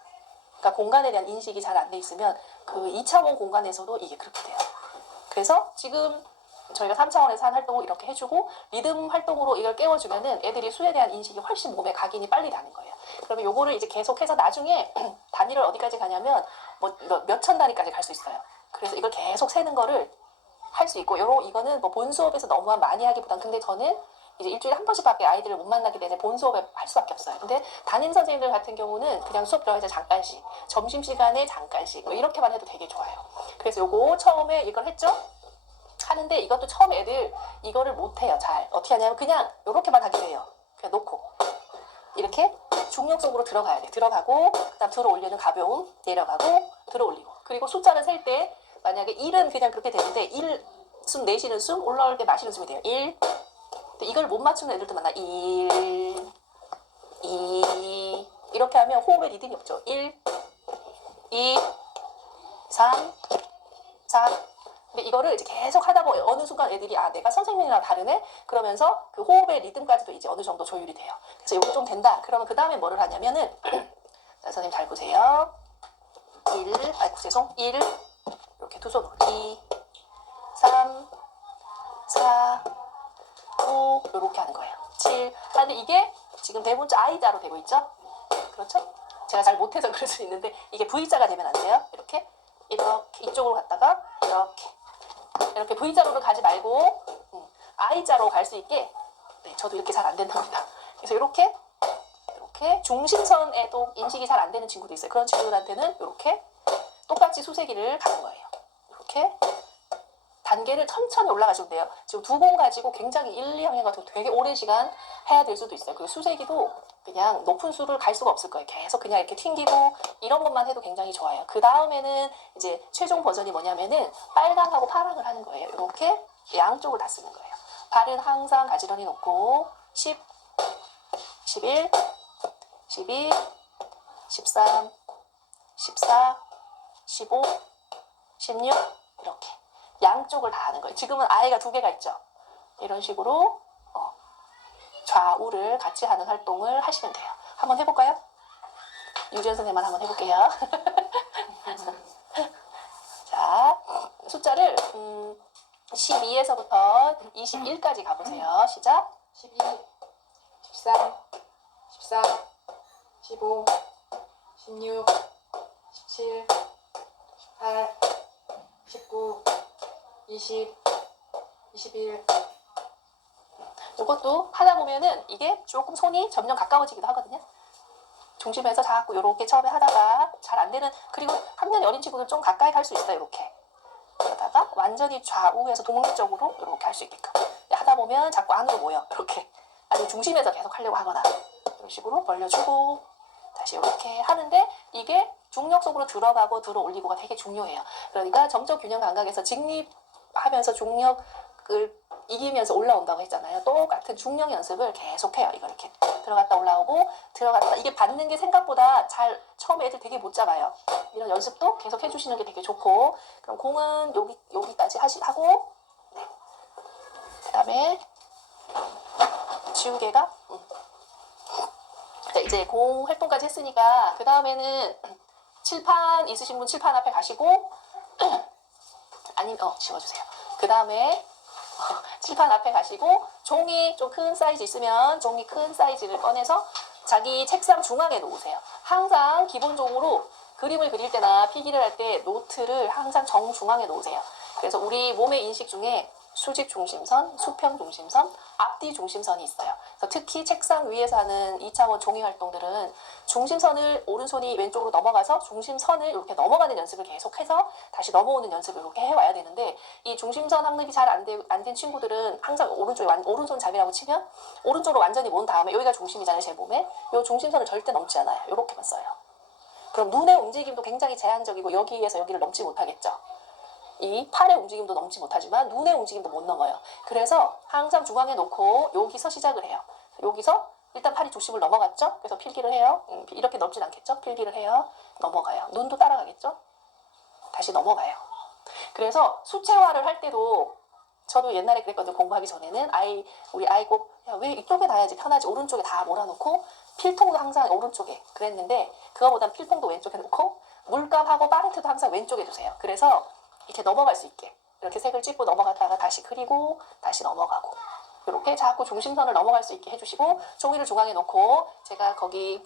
그러니까 공간에 대한 인식이 잘 안 돼 있으면 그 2차원 공간에서도 이게 그렇게 돼요. 그래서 지금 저희가 3차원에서 한 활동을 이렇게 해주고 리듬 활동으로 이걸 깨워주면은 애들이 수에 대한 인식이 훨씬 몸에 각인이 빨리 나는 거예요. 그러면 요거를 이제 계속해서 나중에 단위를 어디까지 가냐면 뭐 몇천 단위까지 갈 수 있어요. 그래서 이걸 계속 세는 거를 할 수 있고 이거는 뭐 본 수업에서 너무 많이 하기보단 근데 저는 이제 일주일에 한 번씩밖에 아이들을 못 만나기 때문에 본 수업에 할 수밖에 없어요. 근데 담임 선생님들 같은 경우는 그냥 수업 들어가서 잠깐씩 점심시간에 잠깐씩 뭐 이렇게만 해도 되게 좋아요. 그래서 요거 처음에 이걸 했죠? 하는데 이것도 처음에 애들 이거를 못해요. 잘 어떻게 하냐면 그냥 요렇게만 하게 돼요. 그냥 놓고 이렇게 중력 속으로 들어가야 돼. 들어가고 그다음 들어 올리는 가벼움 내려가고 들어 올리고 그리고 숫자를 셀 때 만약에 1은 그냥 그렇게 되는데 1숨 내쉬는 숨 올라올 때 마시는 숨이 돼요. 1 근데 이걸 못 맞추는 애들도 많아. 1 2 이렇게 하면 호흡에 리듬이 없죠. 1 2 3 4 근데 이거를 이제 계속 하다 보면 어느 순간 애들이 아 내가 선생님이랑 다르네 그러면서 그 호흡의 리듬까지도 이제 어느 정도 조율이 돼요. 그래서 이거 좀 된다. 그러면 그 다음에 뭐를 하냐면은 자, 선생님 잘 보세요. 1 이렇게 두 손으로 2 3 4 5 이렇게 하는 거예요. 7 근데 이게 지금 대문자 I자로 되고 있죠? 그렇죠? 제가 잘 못해서 그럴 수 있는데 이게 V자가 되면 안 돼요. 이렇게 이쪽으로 갔다가 이렇게 V자로는 가지 말고 I자로 갈 수 있게 네, 저도 이렇게 잘 안 된답니다. 그래서 이렇게 중심선에도 인식이 잘 안 되는 친구도 있어요. 그런 친구들한테는 이렇게 똑같이 수세기를 가는 거예요. 이렇게 단계를 천천히 올라가시면 돼요. 지금 두 공 가지고 굉장히 1, 2학년 같은 거 되게 오랜 시간 해야 될 수도 있어요. 그리고 수세기도 그냥 높은 수를 갈 수가 없을 거예요. 계속 그냥 이렇게 튕기고 이런 것만 해도 굉장히 좋아요. 그 다음에는 이제 최종 버전이 뭐냐면은 빨강하고 파랑을 하는 거예요. 이렇게 양쪽을 다 쓰는 거예요. 발은 항상 가지런히 놓고 10, 11, 12, 13, 14, 15, 16 이렇게 양쪽을 다 하는 거예요. 지금은 아이가 두 개가 있죠. 이런 식으로 좌우를 같이 하는 활동을 하시면 돼요. 한번 해볼까요? 유지연 선생님만 한번 해볼게요. 자, 숫자를 12에서부터 21까지 가보세요. 시작. 12, 13, 14, 15, 16, 17, 18, 19, 20, 21. 이것도 하다 보면은 이게 조금 손이 점점 가까워지기도 하거든요. 중심에서 자꾸 이렇게 처음에 하다가 잘 안 되는 그리고 학년이 어린 친구들 좀 가까이 갈 수 있어요. 이렇게 그러다가 완전히 좌우에서 독립적으로 이렇게 할 수 있게끔 하다 보면 자꾸 안으로 모여 이렇게 아니 중심에서 계속 하려고 하거나 이런 식으로 벌려주고 다시 이렇게 하는데 이게 중력 속으로 들어가고 들어 올리고가 되게 중요해요. 그러니까 점적 균형 감각에서 직립하면서 중력을 이기면서 올라온다고 했잖아요. 똑같은 중력 연습을 계속해요. 이거 이렇게 들어갔다 올라오고 들어갔다. 이게 받는 게 생각보다 잘 처음에 애들 되게 못 잡아요. 이런 연습도 계속 해주시는 게 되게 좋고 그럼 공은 여기까지 하고 네. 그다음에 지우개가 자, 이제 공 활동까지 했으니까 그 다음에는 칠판 있으신 분 칠판 앞에 가시고 아니면 지워주세요. 그 다음에 칠판 앞에 가시고 종이 좀 큰 사이즈 있으면 종이 큰 사이즈를 꺼내서 자기 책상 중앙에 놓으세요. 항상 기본적으로 그림을 그릴 때나 필기를 할 때 노트를 항상 정중앙에 놓으세요. 그래서 우리 몸의 인식 중에 수직 중심선, 수평 중심선, 앞뒤 중심선이 있어요. 그래서 특히 책상 위에서 하는 2차원 종이 활동들은 중심선을 오른손이 왼쪽으로 넘어가서 중심선을 이렇게 넘어가는 연습을 계속해서 다시 넘어오는 연습을 이렇게 해와야 되는데 이 중심선 확립이 잘 안 된 친구들은 항상 오른손 잡이라고 치면 오른쪽으로 완전히 모은 다음에 여기가 중심이잖아요. 제 몸에. 이 중심선을 절대 넘지 않아요. 이렇게만 써요. 그럼 눈의 움직임도 굉장히 제한적이고 여기에서 여기를 넘지 못하겠죠. 이 팔의 움직임도 넘지 못하지만 눈의 움직임도 못 넘어요. 그래서 항상 중앙에 놓고 여기서 시작을 해요. 여기서 일단 팔이 중심을 넘어갔죠. 그래서 필기를 해요. 이렇게 넘진 않겠죠. 필기를 해요. 넘어가요. 눈도 따라가겠죠. 다시 넘어가요. 그래서 수채화를 할 때도 저도 옛날에 그랬거든요. 공부하기 전에는 우리 아이 꼭 왜 이쪽에 놔야지 편하지 오른쪽에 다 몰아놓고 필통도 항상 오른쪽에 그랬는데 그거보단 필통도 왼쪽에 놓고 물감하고 파레트도 항상 왼쪽에 두세요. 그래서 이렇게 넘어갈 수 있게 이렇게 색을 찍고 넘어갔다가 다시 그리고 다시 넘어가고 이렇게 자꾸 중심선을 넘어갈 수 있게 해주시고 종이를 중앙에 놓고 제가 거기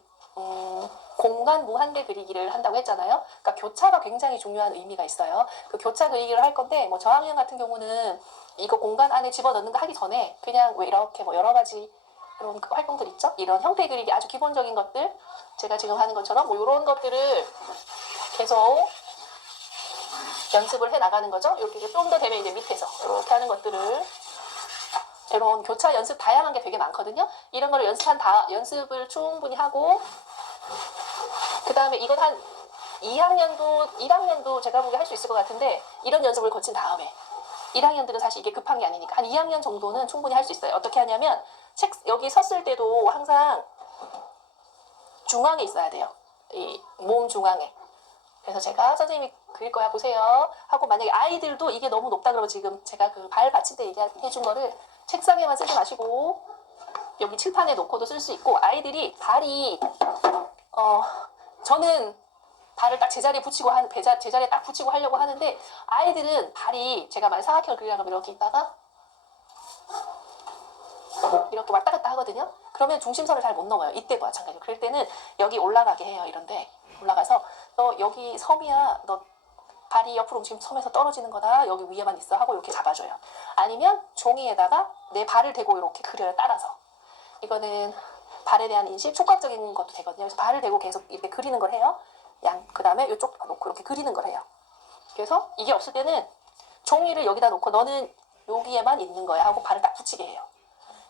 공간 무한대 그리기를 한다고 했잖아요. 그러니까 교차가 굉장히 중요한 의미가 있어요. 그 교차 그리기를 할 건데 뭐 저학년 같은 경우는 이거 공간 안에 집어넣는 거 하기 전에 그냥 왜 이렇게 뭐 여러 가지 그런 활동들 있죠? 이런 형태 그리기 아주 기본적인 것들 제가 지금 하는 것처럼 뭐 이런 것들을 계속 연습을 해 나가는 거죠. 이렇게 좀 더 되면 이제 밑에서 이렇게 하는 것들을 이런 교차 연습 다양한 게 되게 많거든요. 이런 거를 연습을 충분히 하고 그 다음에 이건 한 1학년도 제가 보기에 할 수 있을 것 같은데 이런 연습을 거친 다음에 1학년들은 사실 이게 급한 게 아니니까 한 2학년 정도는 충분히 할 수 있어요. 어떻게 하냐면 여기 섰을 때도 항상 중앙에 있어야 돼요. 이 몸 중앙에. 그래서 제가 선생님이 그릴 거야 보세요 하고 만약에 아이들도 이게 너무 높다 그러면 지금 제가 그 발 받침대 얘기해 준 거를 책상에만 쓰지 마시고 여기 칠판에 놓고도 쓸 수 있고 아이들이 발이 저는 발을 딱 제자리에 붙이고 제자리에 딱 붙이고 하려고 하는데 아이들은 발이 제가 만약 사각형을 그리려고 하면 이렇게 있다가 이렇게 왔다 갔다 하거든요. 그러면 중심선을 잘 못 넘어요. 이때도 마찬가지로. 그럴 때는 여기 올라가게 해요. 이런데 올라가서 너 여기 섬이야. 너 발이 옆으로 지금 섬에서 떨어지는 거다. 여기 위에만 있어 하고 이렇게 잡아줘요. 아니면 종이에다가 내 발을 대고 이렇게 그려요. 따라서. 이거는 발에 대한 인식, 촉각적인 것도 되거든요. 그래서 발을 대고 계속 이렇게 그리는 걸 해요. 그 다음에 이쪽 놓고 이렇게 그리는 걸 해요. 그래서 이게 없을 때는 종이를 여기다 놓고 너는 여기에만 있는 거야 하고 발을 딱 붙이게 해요.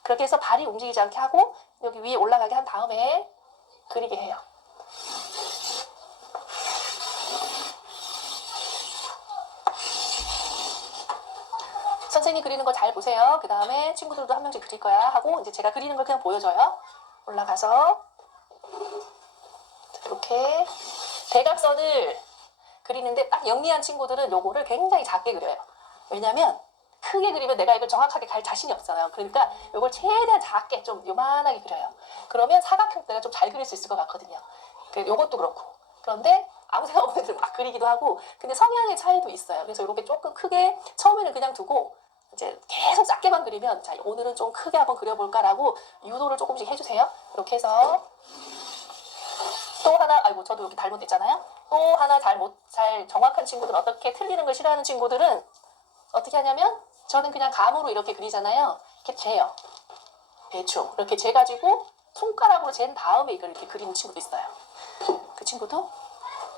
그렇게 해서 발이 움직이지 않게 하고 여기 위에 올라가게 한 다음에 그리게 해요. 선생님 그리는 거 잘 보세요. 그 다음에 친구들도 한 명씩 그릴 거야 하고 이제 제가 그리는 걸 그냥 보여줘요. 올라가서 이렇게 대각선을 그리는데 딱 영리한 친구들은 요거를 굉장히 작게 그려요. 왜냐면 크게 그리면 내가 이걸 정확하게 갈 자신이 없잖아요. 그러니까 요걸 최대한 작게 좀 요만하게 그려요. 그러면 사각형 내가 좀 잘 그릴 수 있을 것 같거든요. 요것도 그렇고. 그런데 아무 생각 없는 애들 막 그리기도 하고 근데 성향의 차이도 있어요. 그래서 이렇게 조금 크게 처음에는 그냥 두고 이제 계속 작게만 그리면 자 오늘은 좀 크게 한번 그려볼까라고 유도를 조금씩 해주세요. 이렇게 해서 또 하나 저도 여기 잘못됐잖아요. 또 하나 잘 정확한 친구들은 어떻게 틀리는 걸 싫어하는 친구들은 어떻게 하냐면 저는 그냥 감으로 이렇게 그리잖아요. 이렇게 재요. 대충 이렇게 재가지고 손가락으로 잰 다음에 이걸 이렇게 그리는 친구도 있어요. 그 친구도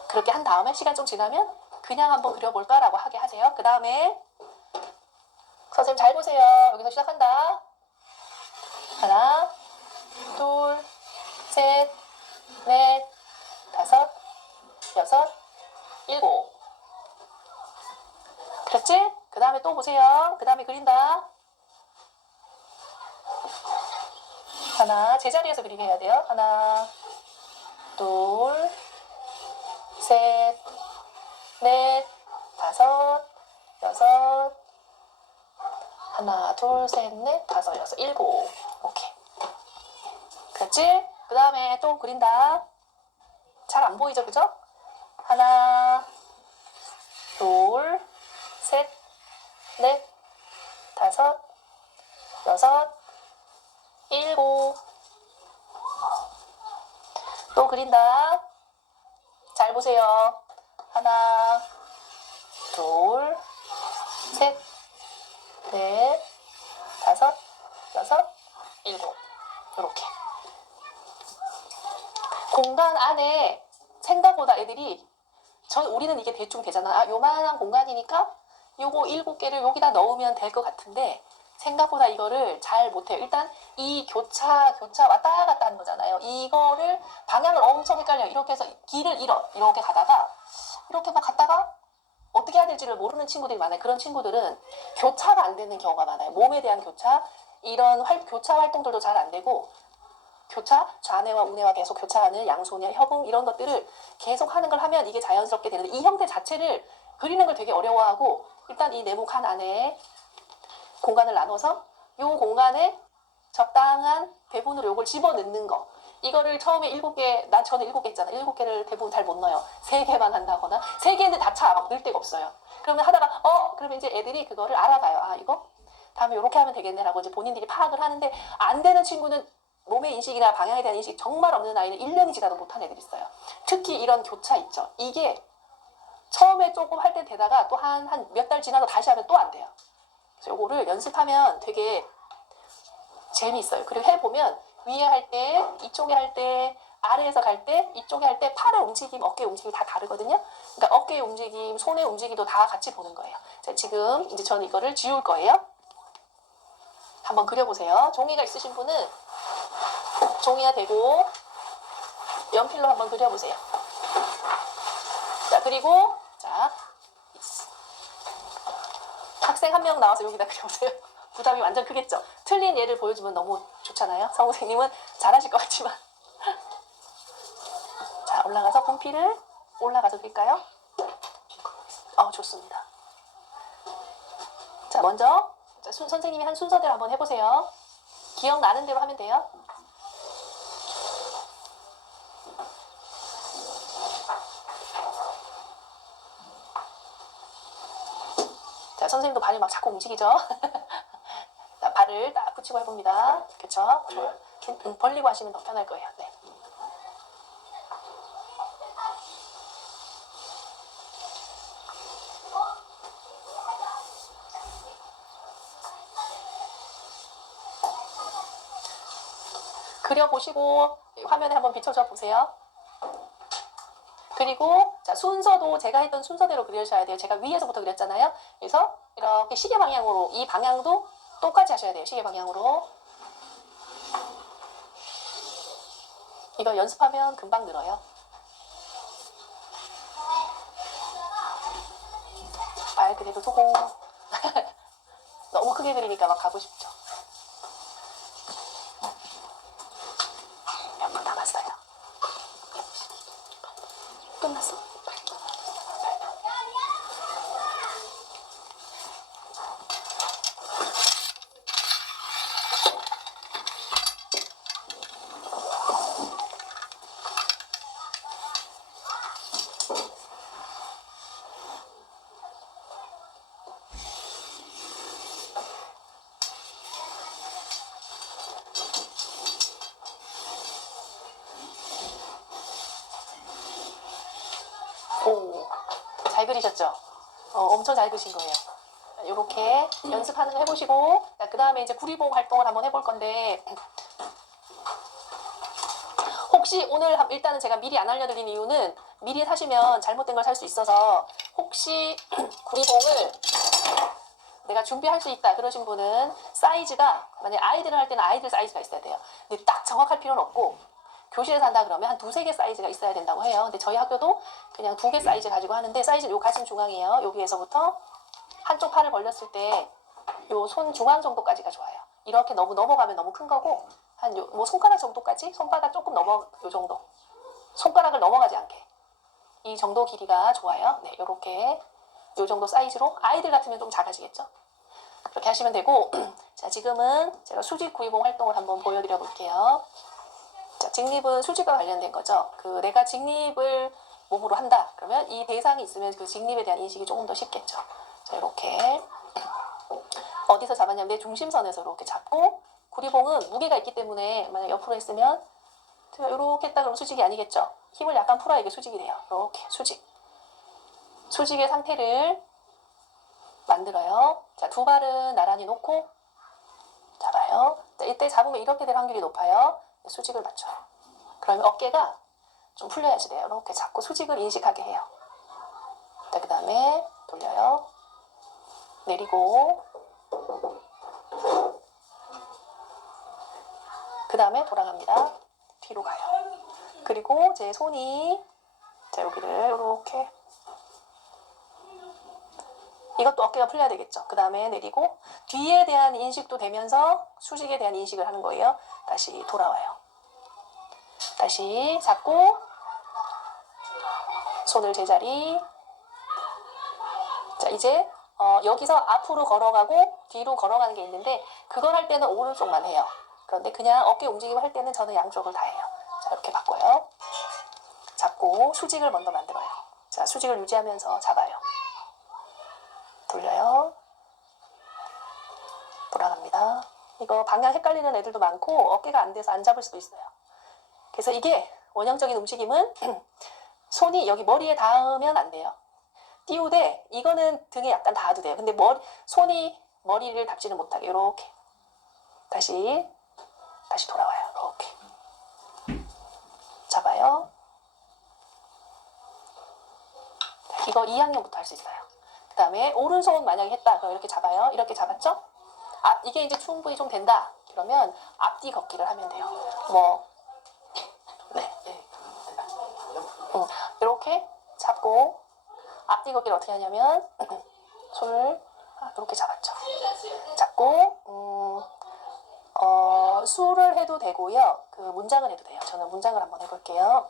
그렇게 한 다음에 시간 좀 지나면 그냥 한번 그려볼까라고 하게 하세요. 그 다음에 선생님 잘 보세요. 여기서 시작한다. 하나, 둘, 셋, 넷, 다섯, 여섯, 일곱. 그렇지? 그 다음에 또 보세요. 그 다음에 그린다. 하나, 제자리에서 그리게 해야 돼요. 하나, 둘, 셋, 넷, 다섯, 여섯, 하나, 둘, 셋, 넷, 다섯, 여섯, 일곱. 오케이. 그렇지? 그 다음에 또 그린다. 잘 안 보이죠? 그죠? 하나, 둘, 셋, 넷, 다섯, 여섯, 일곱. 또 그린다. 잘 보세요. 하나, 둘, 셋, 넷, 다섯, 여섯, 일곱. 이렇게. 공간 안에 생각보다 애들이 우리는 이게 대충 되잖아. 아, 요만한 공간이니까 요거 7개를 여기다 넣으면 될 것 같은데 생각보다 이거를 잘 못해요. 일단 이 교차 왔다 갔다 하는 거잖아요. 이거를 방향을 엄청 헷갈려요. 이렇게 해서 길을 잃어. 이렇게 가다가 이렇게 막 갔다가 어떻게 해야 될지를 모르는 친구들이 많아요. 그런 친구들은 교차가 안 되는 경우가 많아요. 몸에 대한 교차, 이런 교차 활동들도 잘 안 되고 교차, 좌뇌와 우뇌와 계속 교차하는 양손이나 협응 이런 것들을 계속 하는 걸 하면 이게 자연스럽게 되는데 이 형태 자체를 그리는 걸 되게 어려워하고 일단 이 네모 칸 안에 공간을 나눠서 이 공간에 적당한 배분으로 이걸 집어넣는 거. 이거를 처음에 7개, 저는 7개 했잖아. 7개를 대부분 잘 못 넣어요. 3개만 한다거나 3개인데 다 차. 막 넣을 데가 없어요. 그러면 하다가 그러면 이제 애들이 그거를 알아봐요. 아, 이거 다음에 이렇게 하면 되겠네라고 이제 본인들이 파악을 하는데 안 되는 친구는 몸의 인식이나 방향에 대한 인식이 정말 없는 아이는 1년이 지나도 못한 애들이 있어요. 특히 이런 교차 있죠. 이게 처음에 조금 할 때 되다가 또 한 몇 달 지나도 다시 하면 또 안 돼요. 그래서 요거를 연습하면 되게 재미있어요. 그리고 해보면 위에 할 때, 이쪽에 할 때, 아래에서 갈 때, 이쪽에 할 때 팔의 움직임, 어깨 움직임이 다 다르거든요. 그러니까 어깨의 움직임, 손의 움직임도 다 같이 보는 거예요. 자, 지금 이제 저는 이거를 지울 거예요. 한번 그려보세요. 종이가 있으신 분은 종이가 되고 연필로 한번 그려보세요. 자, 그리고 자 학생 한 명 나와서 여기다 그려보세요. 부담이 완전 크겠죠? 틀린 예를 보여주면 너무 좋잖아요. 성우 선생님은 잘하실 것 같지만 자, 올라가서 분필을 올라가서 그릴까요? 좋습니다. 자, 먼저 선생님이 한 순서대로 한번 해보세요. 기억나는 대로 하면 돼요. 자, 선생님도 발이 막 자꾸 움직이죠? 자, 발을 딱 붙이고 해봅니다. 그쵸? 벌리고 하시면 더 편할 거예요. 네. 그려보시고 화면에 한번 비춰줘 보세요. 그리고 자, 순서도 제가 했던 순서대로 그리셔야 돼요. 제가 위에서부터 그렸잖아요. 그래서 이렇게 시계 방향으로 이 방향도 똑같이 하셔야 돼요. 시계 방향으로. 이거 연습하면 금방 늘어요. 발 그대로 두고 너무 크게 그리니까 막 가고 싶죠. 몇 분 남았어요. 끝났어. 오, 잘 그리셨죠? 엄청 잘 그리신 거예요. 이렇게 연습하는 거 해보시고, 그 다음에 이제 구리봉 활동을 한번 해볼 건데, 혹시 오늘 일단은 제가 미리 안 알려드린 이유는 미리 사시면 잘못된 걸 살 수 있어서 혹시 구리봉을 내가 준비할 수 있다 그러신 분은 사이즈가 만약에 아이들을 할 때는 아이들 사이즈가 있어야 돼요. 근데 딱 정확할 필요는 없고 교실에서 한다 그러면 한 2-3개 사이즈가 있어야 된다고 해요. 근데 저희 학교도 그냥 2개 사이즈 가지고 하는데 사이즈는 요 가슴 중앙이에요. 여기에서부터 한쪽 팔을 벌렸을 때 요 손 중앙 정도까지가 좋아요. 이렇게 너무 넘어가면 너무 큰 거고 한 뭐 손가락 정도까지, 손바닥 조금 넘어, 요 정도. 손가락을 넘어가지 않게. 이 정도 길이가 좋아요. 네, 요렇게 요 정도 사이즈로. 아이들 같으면 좀 작아지겠죠. 그렇게 하시면 되고, 자, 지금은 제가 수직 구리봉 활동을 한번 보여드려 볼게요. 자, 직립은 수직과 관련된 거죠. 내가 직립을 몸으로 한다. 그러면 이 대상이 있으면 그 직립에 대한 인식이 조금 더 쉽겠죠. 자, 이렇게 어디서 잡았냐면 내 중심선에서 이렇게 잡고, 구리봉은 무게가 있기 때문에 만약 옆으로 했으면 제가 이렇게 했다 그러면 수직이 아니겠죠. 힘을 약간 풀어야 이게 수직이 돼요. 이렇게 수직의 상태를 만들어요. 자, 두 발은 나란히 놓고 잡아요. 자, 이때 잡으면 이렇게 될 확률이 높아요. 수직을 맞춰요. 그러면 어깨가 좀 풀려야지 돼요. 이렇게 잡고 수직을 인식하게 해요. 자, 그 다음에 돌려요. 내리고, 그 다음에 돌아갑니다. 뒤로 가요. 그리고 제 손이, 자, 여기를 이렇게, 이것도 어깨가 풀려야 되겠죠. 그 다음에 내리고, 뒤에 대한 인식도 되면서 수직에 대한 인식을 하는 거예요. 다시 돌아와요. 다시 잡고, 손을 제자리. 자, 이제 여기서 앞으로 걸어가고 뒤로 걸어가는 게 있는데, 그걸 할 때는 오른쪽만 해요. 그런데 그냥 어깨 움직임을 할 때는 저는 양쪽을 다 해요. 자, 이렇게 바꿔요. 잡고 수직을 먼저 만들어요. 자, 수직을 유지하면서 잡아요. 돌려요. 돌아갑니다. 이거 방향 헷갈리는 애들도 많고 어깨가 안 돼서 안 잡을 수도 있어요. 그래서 이게 원형적인 움직임은 손이 여기 머리에 닿으면 안 돼요. 띄우되 이거는 등에 약간 닿아도 돼요. 근데 손이 머리를 닿지는 못하게 이렇게 다시 돌아와요. 이렇게 잡아요. 이거 2학년부터 할 수 있어요. 그 다음에 오른손 만약에 했다. 그럼 이렇게 잡아요. 이렇게 잡았죠? 이게 이제 충분히 좀 된다. 그러면 앞뒤 걷기를 하면 돼요. 이렇게 잡고 앞뒤 걷기를 어떻게 하냐면 손을 이렇게 잡았죠. 잡고 수를 해도 되고요. 문장을 해도 돼요. 저는 문장을 한번 해볼게요.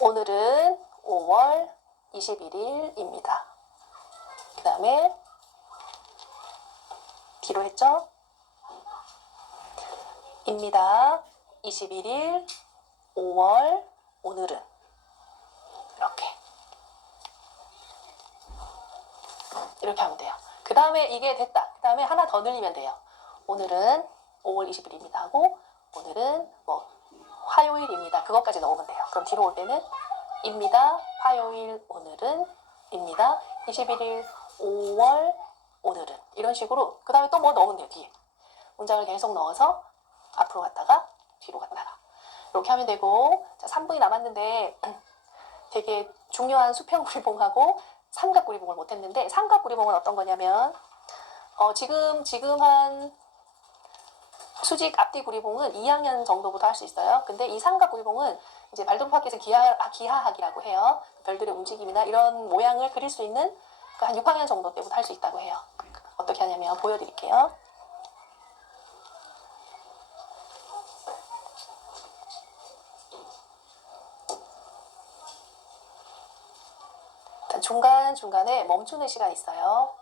오늘은 5월 21일입니다. 그 다음에 뒤로 했죠? 입니다. 21일 5월 오늘은 이렇게 하면 돼요. 그 다음에 이게 됐다. 그 다음에 하나 더 늘리면 돼요. 오늘은 5월 20일입니다 하고 오늘은 화요일입니다. 그것까지 넣으면 돼요. 그럼 뒤로 올 때는 입니다. 화요일 오늘은 입니다. 21일 5월 오늘은 이런 식으로 그 다음에 또 뭐 넣으면 돼요. 뒤에 문장을 계속 넣어서 앞으로 갔다가 뒤로 갔다가 이렇게 하면 되고. 자, 3분이 남았는데 되게 중요한 수평구리봉하고 삼각구리봉을 못했는데, 삼각구리봉은 어떤 거냐면 지금 한 수직 앞뒤 구리봉은 2학년 정도부터 할 수 있어요. 근데 이 삼각구리봉은 이제 발도학에서 기하학이라고 해요. 별들의 움직임이나 이런 모양을 그릴 수 있는 한 6학년 정도 때부터 할 수 있다고 해요. 어떻게 하냐면 보여드릴게요. 중간중간에 멈추는 시간이 있어요.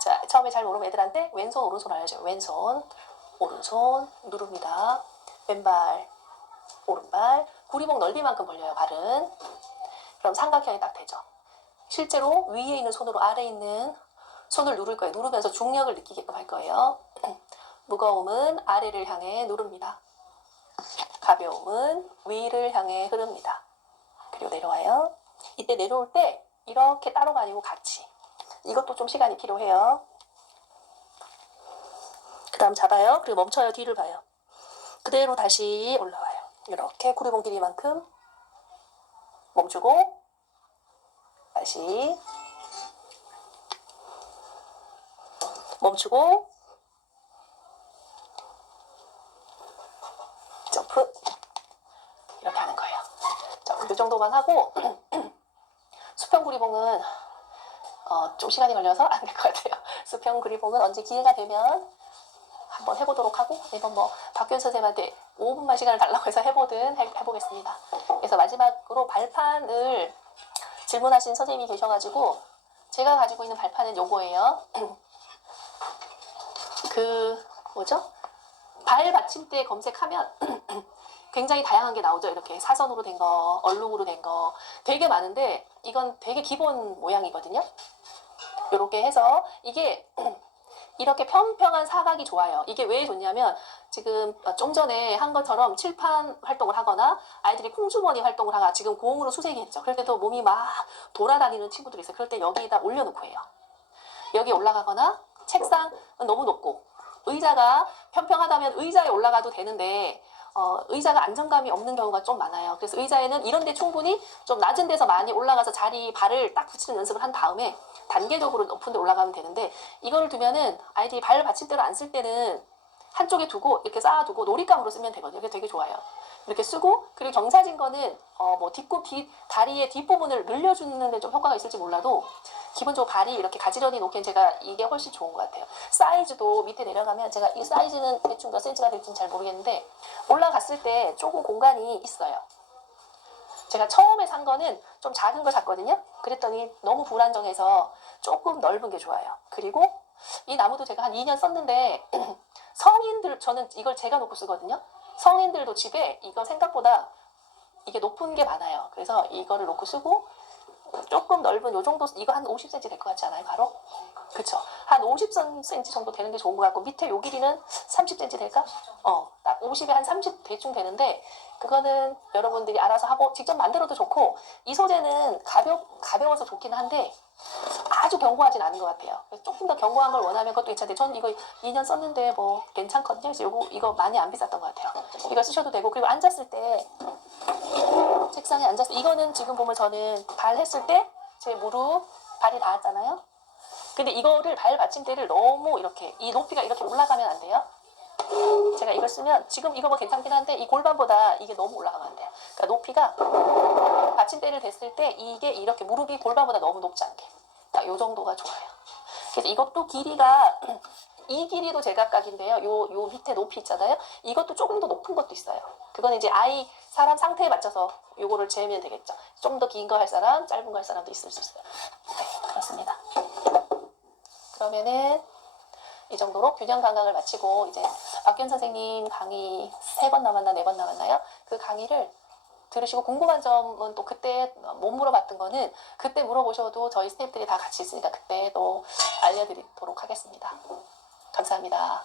자, 처음에 잘 모르면 애들한테 왼손 오른손 알려줘요. 왼손 오른손 누릅니다. 왼발 오른발 구리봉 넓이만큼 벌려요. 발은. 그럼 삼각형이 딱 되죠. 실제로 위에 있는 손으로 아래에 있는 손을 누를 거예요. 누르면서 중력을 느끼게끔 할 거예요. 무거움은 아래를 향해 누릅니다. 가벼움은 위를 향해 흐릅니다. 그리고 내려와요. 이때 내려올 때 이렇게 따로가 아니고 같이. 이것도 좀 시간이 필요해요. 그 다음 잡아요. 그리고 멈춰요. 뒤를 봐요. 그대로 다시 올라와요. 이렇게 구리봉 길이만큼 멈추고 다시 멈추고 점프 이렇게 하는 거예요. 자, 이 정도만 하고 수평구리봉은 좀 시간이 걸려서 안 될 것 같아요. 수평구리봉은 언제 기회가 되면 한번 해보도록 하고, 이번 뭐 박규현 선생님한테 5분만 시간을 달라고 해서 해보든 해보겠습니다. 그래서 마지막으로 발판을 질문하신 선생님이 계셔가지고 제가 가지고 있는 발판은 요거예요. 뭐죠? 발 받침대 검색하면 굉장히 다양한 게 나오죠. 이렇게 사선으로 된 거, 얼룩으로 된 거 되게 많은데 이건 되게 기본 모양이거든요. 이렇게 해서 이게 이렇게 평평한 사각이 좋아요. 이게 왜 좋냐면 지금 좀 전에 한 것처럼 칠판 활동을 하거나 아이들이 콩주머니 활동을 하거나 지금 공으로 수세기 했죠. 그럴 때도 몸이 막 돌아다니는 친구들이 있어요. 그럴 때 여기에다 올려놓고 해요. 여기 올라가거나 책상은 너무 높고 의자가 평평하다면 의자에 올라가도 되는데 의자가 안정감이 없는 경우가 좀 많아요. 그래서 의자에는 이런 데 충분히 좀 낮은 데서 많이 올라가서 발을 딱 붙이는 연습을 한 다음에 단계적으로 높은 데 올라가면 되는데 이거를 두면은 아이들이 발 받침대로 안 쓸 때는 한쪽에 두고 이렇게 쌓아두고 놀잇감으로 쓰면 되거든요. 그게 되게 좋아요. 이렇게 쓰고 그리고 경사진 거는 뭐 다리의 뒷부분을 늘려주는 데 좀 효과가 있을지 몰라도 기본적으로 발이 이렇게 가지런히 놓기엔 제가 이게 훨씬 좋은 것 같아요. 사이즈도 밑에 내려가면 제가 이 사이즈는 대충 몇 센치가 될지는 잘 모르겠는데 올라갔을 때 조금 공간이 있어요. 제가 처음에 산 거는 좀 작은 거 샀거든요. 그랬더니 너무 불안정해서 조금 넓은 게 좋아요. 그리고 이 나무도 제가 한 2년 썼는데 성인들, 저는 이걸 제가 놓고 쓰거든요. 성인들도 집에 이거 생각보다 이게 높은 게 많아요. 그래서 이거를 놓고 쓰고 조금 넓은 요 정도, 이거 한 50cm 될 것 같지 않아요? 가로? 그쵸. 한 50cm 정도 되는 게 좋은 것 같고 밑에 요 길이는 30cm 될까? 딱 50에 한 30 대충 되는데 그거는 여러분들이 알아서 하고 직접 만들어도 좋고 이 소재는 가벼워서 좋긴 한데 아주 견고하진 않은 것 같아요. 그래서 조금 더 견고한 걸 원하면 그것도 괜찮은데 전 이거 2년 썼는데 뭐 괜찮거든요. 그래서 이거 많이 안 비쌌던 것 같아요. 이거 쓰셔도 되고 그리고 앉았을 때 책상에 앉았을 때 이거는 지금 보면 저는 발 했을 때 제 무릎 발이 닿았잖아요. 근데 이거를 발 받침대를 너무 이렇게 이 높이가 이렇게 올라가면 안 돼요. 제가 이걸 쓰면 지금 이거 뭐 괜찮긴 한데 이 골반보다 이게 너무 올라가면 안 돼요. 그러니까 높이가 받침대를 댔을 때 이게 이렇게 무릎이 골반보다 너무 높지 않게 딱 요 정도가 좋아요. 그래서 이것도 길이가 이 길이도 제각각인데요. 요 밑에 높이 있잖아요. 이것도 조금 더 높은 것도 있어요. 그건 이제 사람 상태에 맞춰서 요거를 재면 되겠죠. 좀 더 긴 거 할 사람, 짧은 거 할 사람도 있을 수 있어요. 네, 그렇습니다. 그러면은 이 정도로 균형 감각을 마치고 이제 박규현 선생님 강의 3번 남았나 4번 남았나요? 그 강의를 들으시고 궁금한 점은 또 그때 못 물어봤던 거는 그때 물어보셔도 저희 스태프들이 다 같이 있으니까 그때 또 알려드리도록 하겠습니다. 감사합니다.